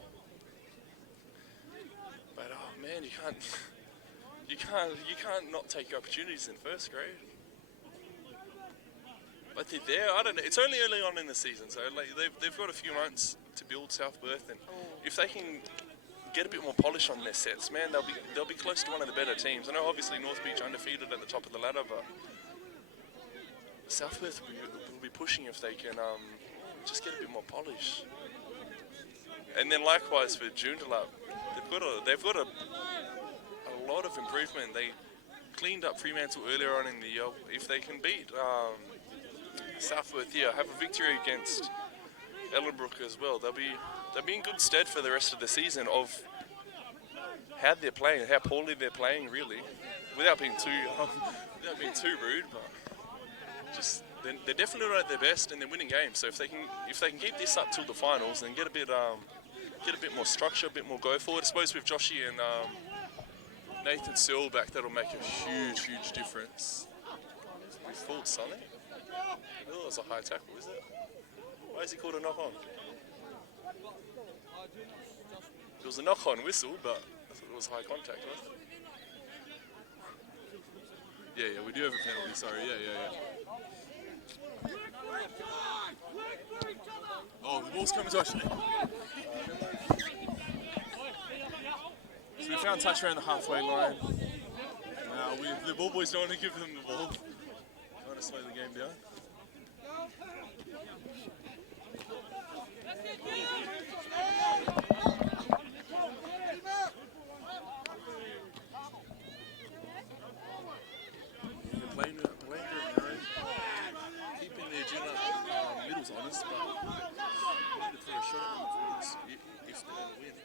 But oh man, you can't not take your opportunities in first grade. But they're there. I don't know. It's only early on in the season, so like they've got a few months to build South Perth, and if they can get a bit more polish on their sets, man, they'll be close to one of the better teams. I know obviously North Beach undefeated at the top of the ladder, but South Perth will be pushing if they can just get a bit more polish. And then likewise for Joondalup, they've got a lot of improvement. They cleaned up Fremantle earlier on in the year. If they can beat South Perth here, have a victory against Ellenbrook as well, they'll be in good stead for the rest of the season of how they're playing, how poorly they're playing, really, without being too rude, but just they're definitely not at their best and they're winning games. So if they can keep this up till the finals and get a bit get a bit more structure, a bit more go forward. I suppose with Joshy and Nathan Searle back, that'll make a huge, huge difference. He fooled Sonny. Oh, that's a high tackle, is it? Why is he called a knock-on? It was a knock-on whistle, but I thought it was high contact, right? Yeah, we do have a penalty, sorry, yeah. Oh, the ball's coming to us. So we found touch around the halfway line. The ball boys don't want to give them the ball. Trying to slow the game down. They're playing good, keeping their Joondalup middles honest, but they need to throw a shot at them if they want to win.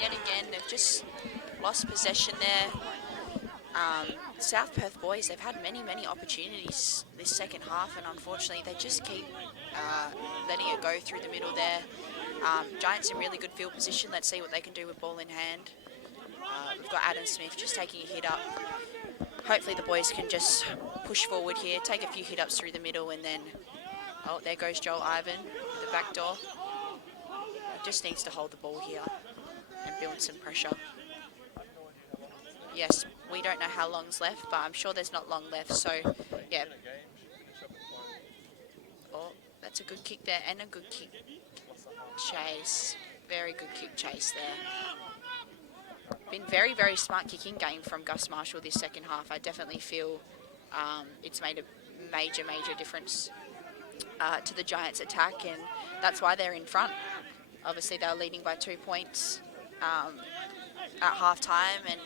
Yet again, they've just lost possession there. South Perth boys, they've had many opportunities this second half, and unfortunately they just keep letting it go through the middle there. Giants in really good field position. Let's see what they can do with ball in hand. We've got Adam Smith just taking a hit up. Hopefully the boys can just push forward here, take a few hit ups through the middle, and then, oh, there goes Joel Ivan with the back door. Just needs to hold the ball here and build some pressure. Yes, we don't know how long's left, but I'm sure there's not long left, so yeah. Oh, that's a good kick there, and a good kick chase. Very good kick chase there. Been very smart kicking game from Gus Marshall this second half. I definitely feel it's made a major difference to the Giants' attack, and that's why they're in front. Obviously, they were leading by 2 points at half-time and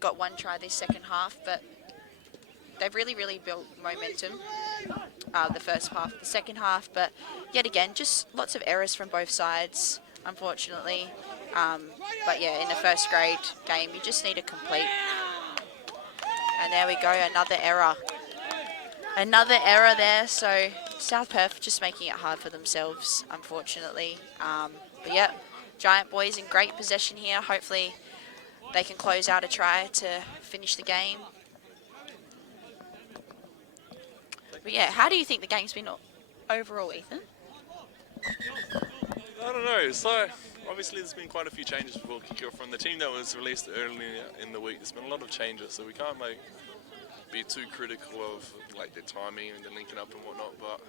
got one try this second half, but they've really built momentum the first half, the second half, but yet again, just lots of errors from both sides, unfortunately. But yeah, in the first grade game, you just need to complete. And there we go, another error. Another error there, so South Perth just making it hard for themselves, unfortunately. But yeah, Giant boys in great possession here. Hopefully they can close out a try to finish the game. But yeah, how do you think the game's been overall, Ethan? I don't know. So obviously there's been quite a few changes before kickoff. From the team that was released earlier in the week, there's been a lot of changes, so we can't be too critical of the timing and the linking up and whatnot. But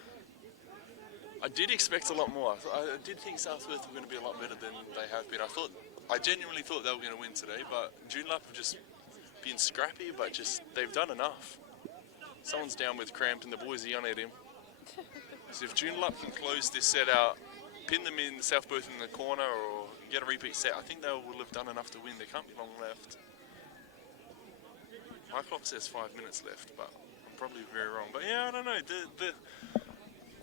I did expect a lot more. I did think South Perth were going to be a lot better than they have been. I genuinely thought they were going to win today, but Joondalup have just been scrappy, but they've done enough. Someone's down with cramped and the boys are yelling at him. So if Joondalup can close this set out, pin them in South Perth in the corner or get a repeat set, I think they will have done enough to win. There can't be long left. My clock says 5 minutes left, but I'm probably very wrong. But yeah, I don't know. The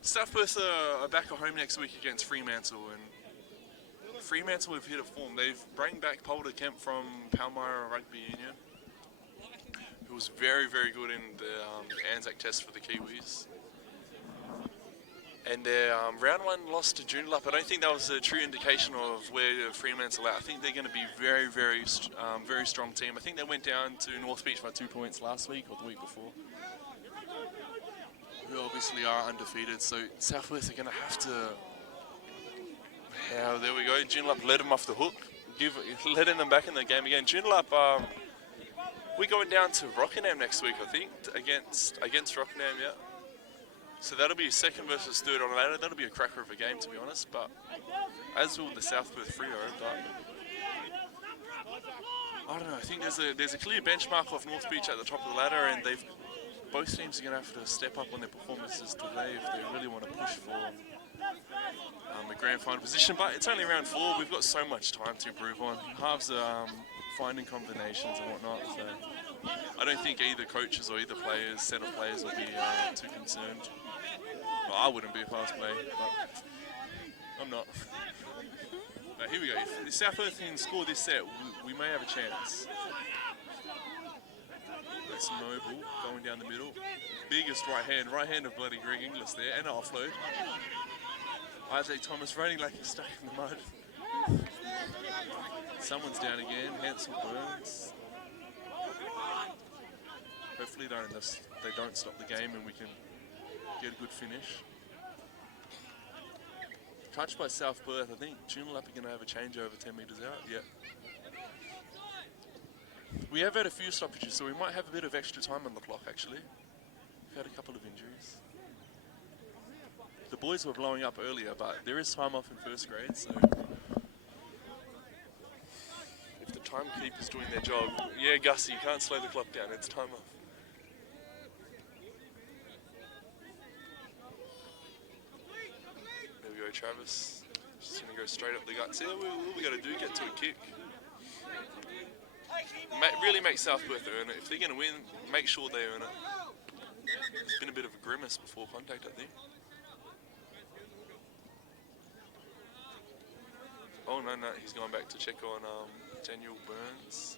South Perth are back at home next week against Fremantle, and Fremantle have hit a form. They've brought back Polder Kemp from Palmyra Rugby Union, who was very good in the Anzac Test for the Kiwis. And their round one loss to Joondalup, I don't think that was a true indication of where Fremantle are at. I think they're going to be very strong team. I think they went down to North Beach by 2 points last week or the week before. Who obviously are undefeated, so South Perth are going to have to. Yeah, there we go. Joondalup let them off the hook, letting them back in the game again. Joondalup, we're going down to Rockingham next week, I think, against Rockingham, yeah. So that'll be second versus third on the ladder. That'll be a cracker of a game, to be honest. But as will the South Perth Freo, but I don't know. I think there's a clear benchmark of North Beach at the top of the ladder, and both teams are going to have to step up on their performances today if they really want to push for a grand final position. But it's only round 4. We've got so much time to improve on. Halves are finding combinations and whatnot. So I don't think either coaches or either set of players will be too concerned. Well, I wouldn't be if I was playing, but I'm not. But here we go. If South Perth can score this set, we may have a chance. Hanson Noble going down the middle. Biggest right hand of bloody Greg Inglis there, and an offload. Isaac Thomas running like he's stuck in the mud. Someone's down again. Hansel Burns. Hopefully they don't stop the game and we can get a good finish. Touched by South Perth. I think Joondalup are going to have a changeover 10 metres out. Yeah. We have had a few stoppages, so we might have a bit of extra time on the clock, actually. We've had a couple of injuries. The boys were blowing up earlier, but there is time off in first grade, so if the timekeeper's doing their job, yeah, Gussie, you can't slow the clock down, it's time off. There we go, Travis. Just going to go straight up the guts. Yeah, all we got to do, get to a kick. Really make South Perth earn it. If they're going to win, make sure they earn it. It's been a bit of a grimace before contact, I think. Oh no, he's going back to check on Daniel Burns.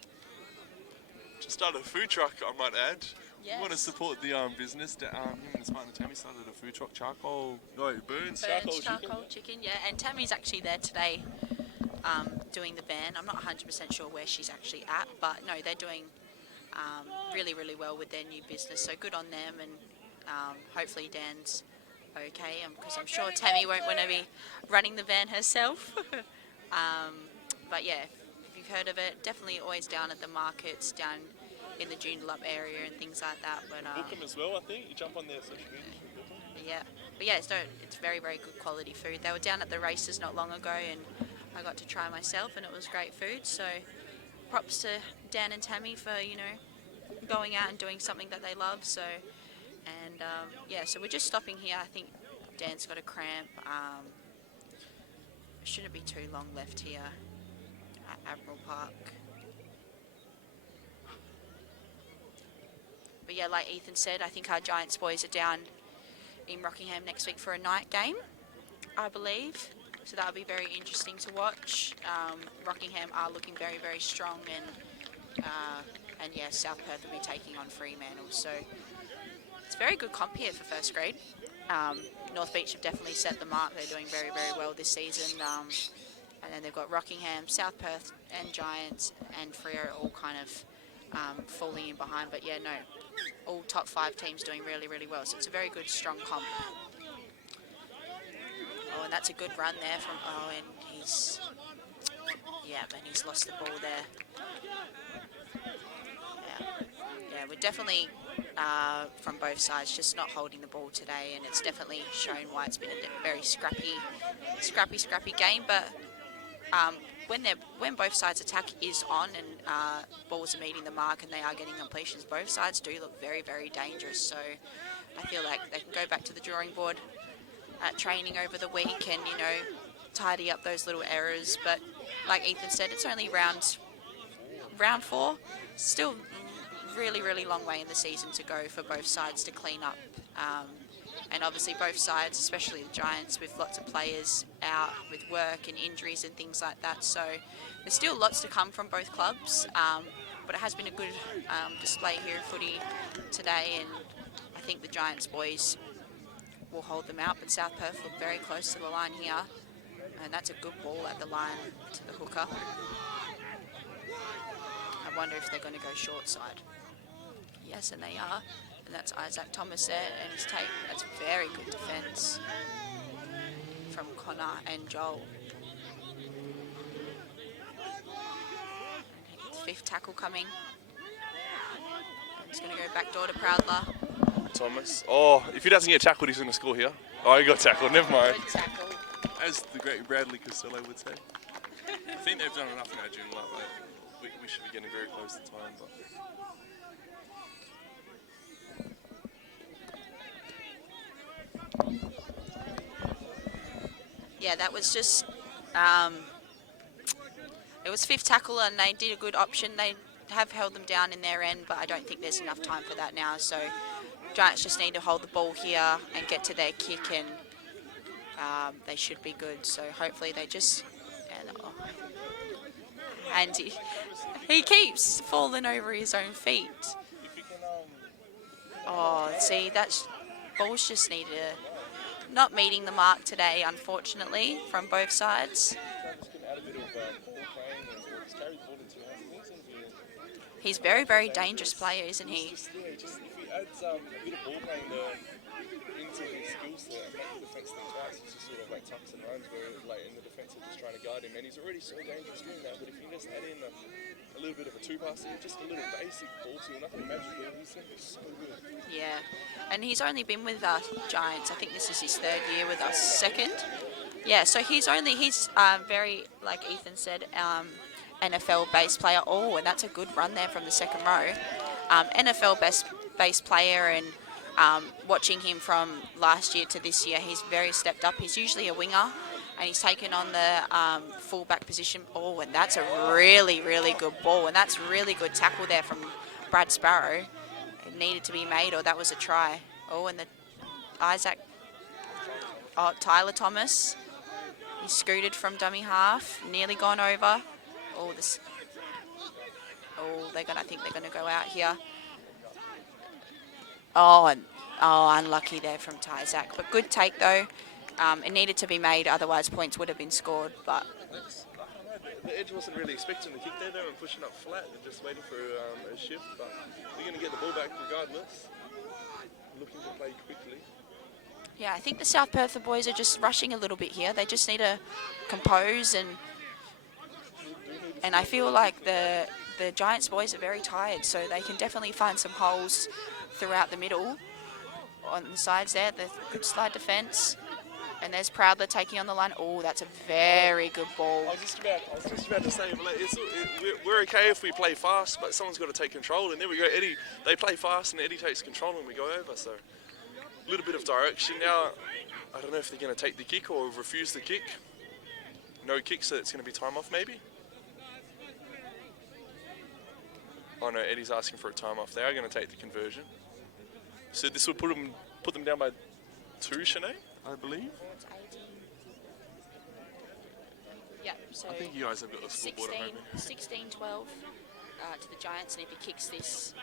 Just started a food truck, I might add. Yes. We want to support the business. Him and his partner Tammy started a food truck, Burns charcoal chicken. Yeah, and Tammy's actually there today doing the van. I'm not 100% sure where she's actually at, but no, they're doing really, really well with their new business, so good on them, and hopefully Dan's okay, because I'm sure Tammy won't want to be running the van herself. But yeah, if you've heard of it, definitely always down at the markets, down in the Joondalup area and things like that. But book them as well, I think. You jump on there, so good. Yeah, but yeah, it's very, very good quality food. They were down at the races not long ago, and I got to try myself, and it was great food. So props to Dan and Tammy for, you know, going out and doing something that they love. So, and yeah, so we're just stopping here. I think Dan's got a cramp. Shouldn't be too long left here at Admiral Park. But yeah, like Ethan said, I think our Giants boys are down in Rockingham next week for a night game, I believe. So that'll be very interesting to watch. Rockingham are looking very, very strong, and yeah, South Perth will be taking on Fremantle. So it's a very good comp here for first grade. North Beach have definitely set the mark. They're doing very, very well this season. And then they've got Rockingham, South Perth and Giants and Freo all kind of falling in behind. But yeah, no, all top 5 teams doing really, really well. So it's a very good, strong comp. Oh, and that's a good run there from, and he's lost the ball there. Yeah, we're definitely, from both sides, just not holding the ball today, and it's definitely shown why it's been a very scrappy game. But when both sides' attack is on and balls are meeting the mark and they are getting completions, both sides do look very, very dangerous. So I feel like they can go back to the drawing board at training over the week and, you know, tidy up those little errors. But like Ethan said, it's only round 4. Still really, really long way in the season to go for both sides to clean up. And obviously both sides, especially the Giants, with lots of players out with work and injuries and things like that. So there's still lots to come from both clubs. But it has been a good display here of footy today, and I think the Giants boys will hold them out. But South Perth look very close to the line here, and that's a good ball at the line to the hooker. I wonder if they're going to go short side. Yes, and they are. And that's Isaac Thomas there, and his take. That's very good defence from Connor and Joel. And 5th tackle coming. And he's going to go back door to Proudler. Thomas. Oh, if he doesn't get tackled, he's going to score here. Oh, he got tackled. Never mind. Good tackle. As the great Bradley Costello would say. I think they've done enough in our Joondalup. We should be getting very close to time. But yeah, that was just, it was 5th tackle and they did a good option. They have held them down in their end, but I don't think there's enough time for that now. So Giants just need to hold the ball here and get to their kick, and they should be good. So hopefully they just, and he keeps falling over his own feet. if you can Oh, see, that's balls just needed not meeting the mark today, unfortunately, from both sides. Travis can add a bit of ball playing or just carry the ball into hands. I think it's going to be He's a very, very dangerous player, isn't he? just if he adds a bit of ball playing into his skill set and make the defence think twice, it's just sort of like tucks and runs where like in the defence are just trying to guard him, and he's already so dangerous doing that. But if you just add in a little bit of a two-pass, just a little basic ball to nothing magical, he's going to be so good. Yeah, and he's only been with us Giants. I think this is his third year with us, second. Yeah, so he's very, like Ethan said, NFL-based player. Oh, and that's a good run there from the second row. NFL-based player, and watching him from last year to this year, he's very stepped up. He's usually a winger, and he's taken on the fullback position. Oh, and that's a really, really good ball, and that's really good tackle there from Brad Sparrow. It needed to be made, or that was a try. Oh, and the Tyler Thomas. He scooted from dummy half, nearly gone over. Oh, I think they're gonna go out here. Oh, unlucky there from Tyzak, but good take though. It needed to be made, otherwise points would have been scored. But The edge wasn't really expecting the kick there. They were pushing up flat and just waiting for a shift, but they're going to get the ball back regardless. Looking to play quickly. yeah, I think the South Perth boys are just rushing a little bit here. They just need to compose, and I feel like the Giants boys are very tired, so they can definitely find some holes throughout the middle on the sides there. The good slide defence. And there's Proudler taking on the line. Oh, that's a very good ball. I was just about to say, we're okay if we play fast, but someone's got to take control. And there we go, Eddie. They play fast, and Eddie takes control, and we go over. So a little bit of direction now. I don't know if they're going to take the kick or refuse the kick. No kick, so it's going to be time off, maybe. Oh no, Eddie's asking for a time off. They are going to take the conversion. So this will put them down by 2, Shanae, I believe. Yeah, so I think you guys have got the scoreboard at home. 16-12 to the Giants, and if he kicks this...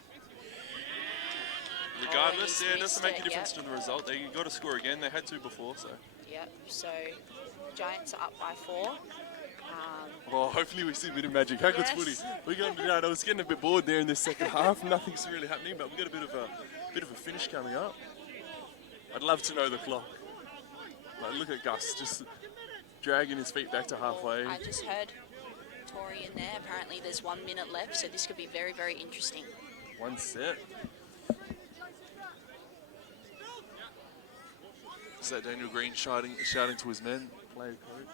Regardless, he's it doesn't make a missed it, difference to the result. They got to score again. They had to before, so. Yep, so Giants are up by 4. Well, hopefully we see a bit of magic. How good's footy? We're going to do that. I was getting a bit bored there in this second half. Nothing's really happening, but we've got a bit of a finish coming up. I'd love to know the clock. Like, look at Gus just dragging his feet back to halfway. I just heard Tori in there. Apparently there's 1 minute left, so this could be very, very interesting. One set. Is that Daniel Green shouting to his men? Player coach.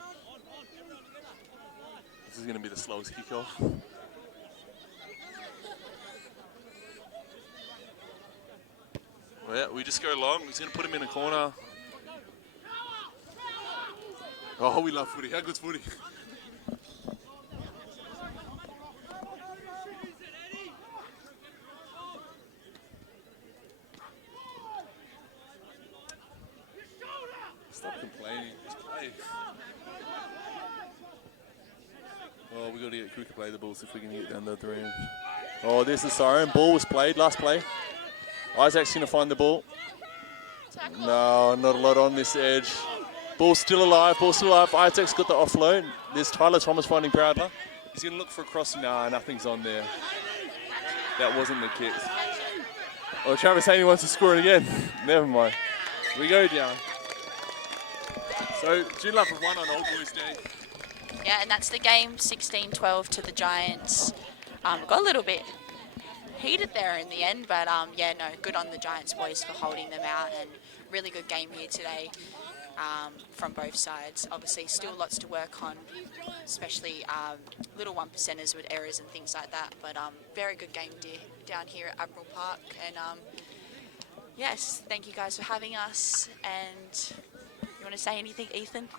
This is going to be the slowest kickoff. Well, yeah, we just go long. He's going to put him in a corner. Oh, we love footy. How good's footy? Stop complaining. Just play. Oh, we got to get quicker play the balls if we can get down the other end. Oh, there's the siren. Ball was played. Last play. Isaac's going to find the ball. No, not a lot on this edge. Ball's still alive. Isaac's got the offload. There's Tyler Thomas finding Proudler. He's going to look for a crossing. Nah, nothing's on there. That wasn't the kick. Oh, Travis Haney wants to score it again. Never mind. We go down. So, Joondalup have won on Old Boys Day. Yeah, and that's the game, 16-12 to the Giants. Got a little bit heated there in the end, but yeah, no, good on the Giants boys for holding them out, and really good game here today from both sides. Obviously, still lots to work on, especially little 1%ers with errors and things like that, but very good game down here at Admiral Park, and yes, thank you guys for having us, and you want to say anything, Ethan?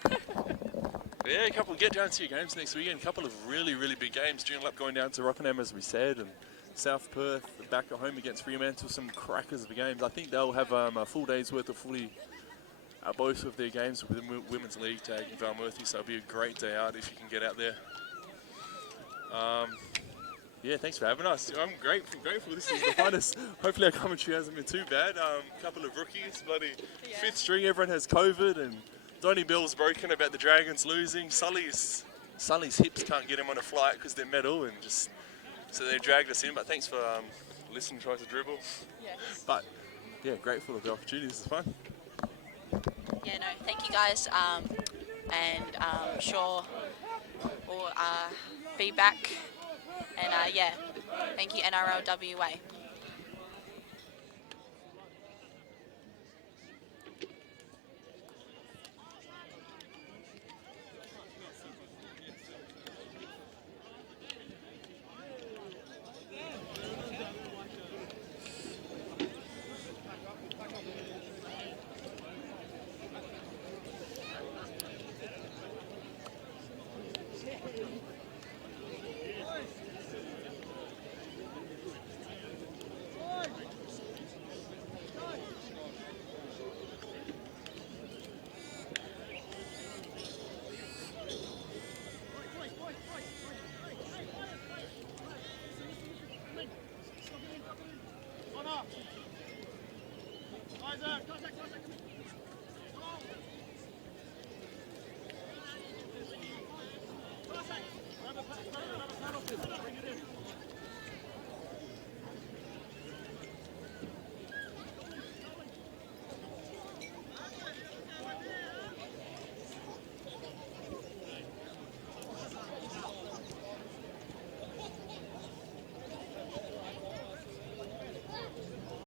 Yeah, get down to your games next weekend. A couple of really, really big games. Joondalup going down to Rockingham, as we said, and South Perth back at home against Fremantle. Some crackers of games. I think they'll have a full day's worth of footy at both of their games with the Women's League tag in Valmurthy, so it'll be a great day out if you can get out there. Yeah, thanks for having us. I'm grateful. This is the funnest. Hopefully our commentary hasn't been too bad. Couple of rookies, bloody fifth string, everyone has COVID, and Donny Bell's broken about the Dragons losing. Sully's hips can't get him on a flight because they're metal, and just so they dragged us in. But thanks for listening, tries to dribble. Yes. But yeah, grateful of the opportunity. This is fun. Yeah, no, thank you guys. And I'm sure we'll be back. And yeah, thank you NRLWA.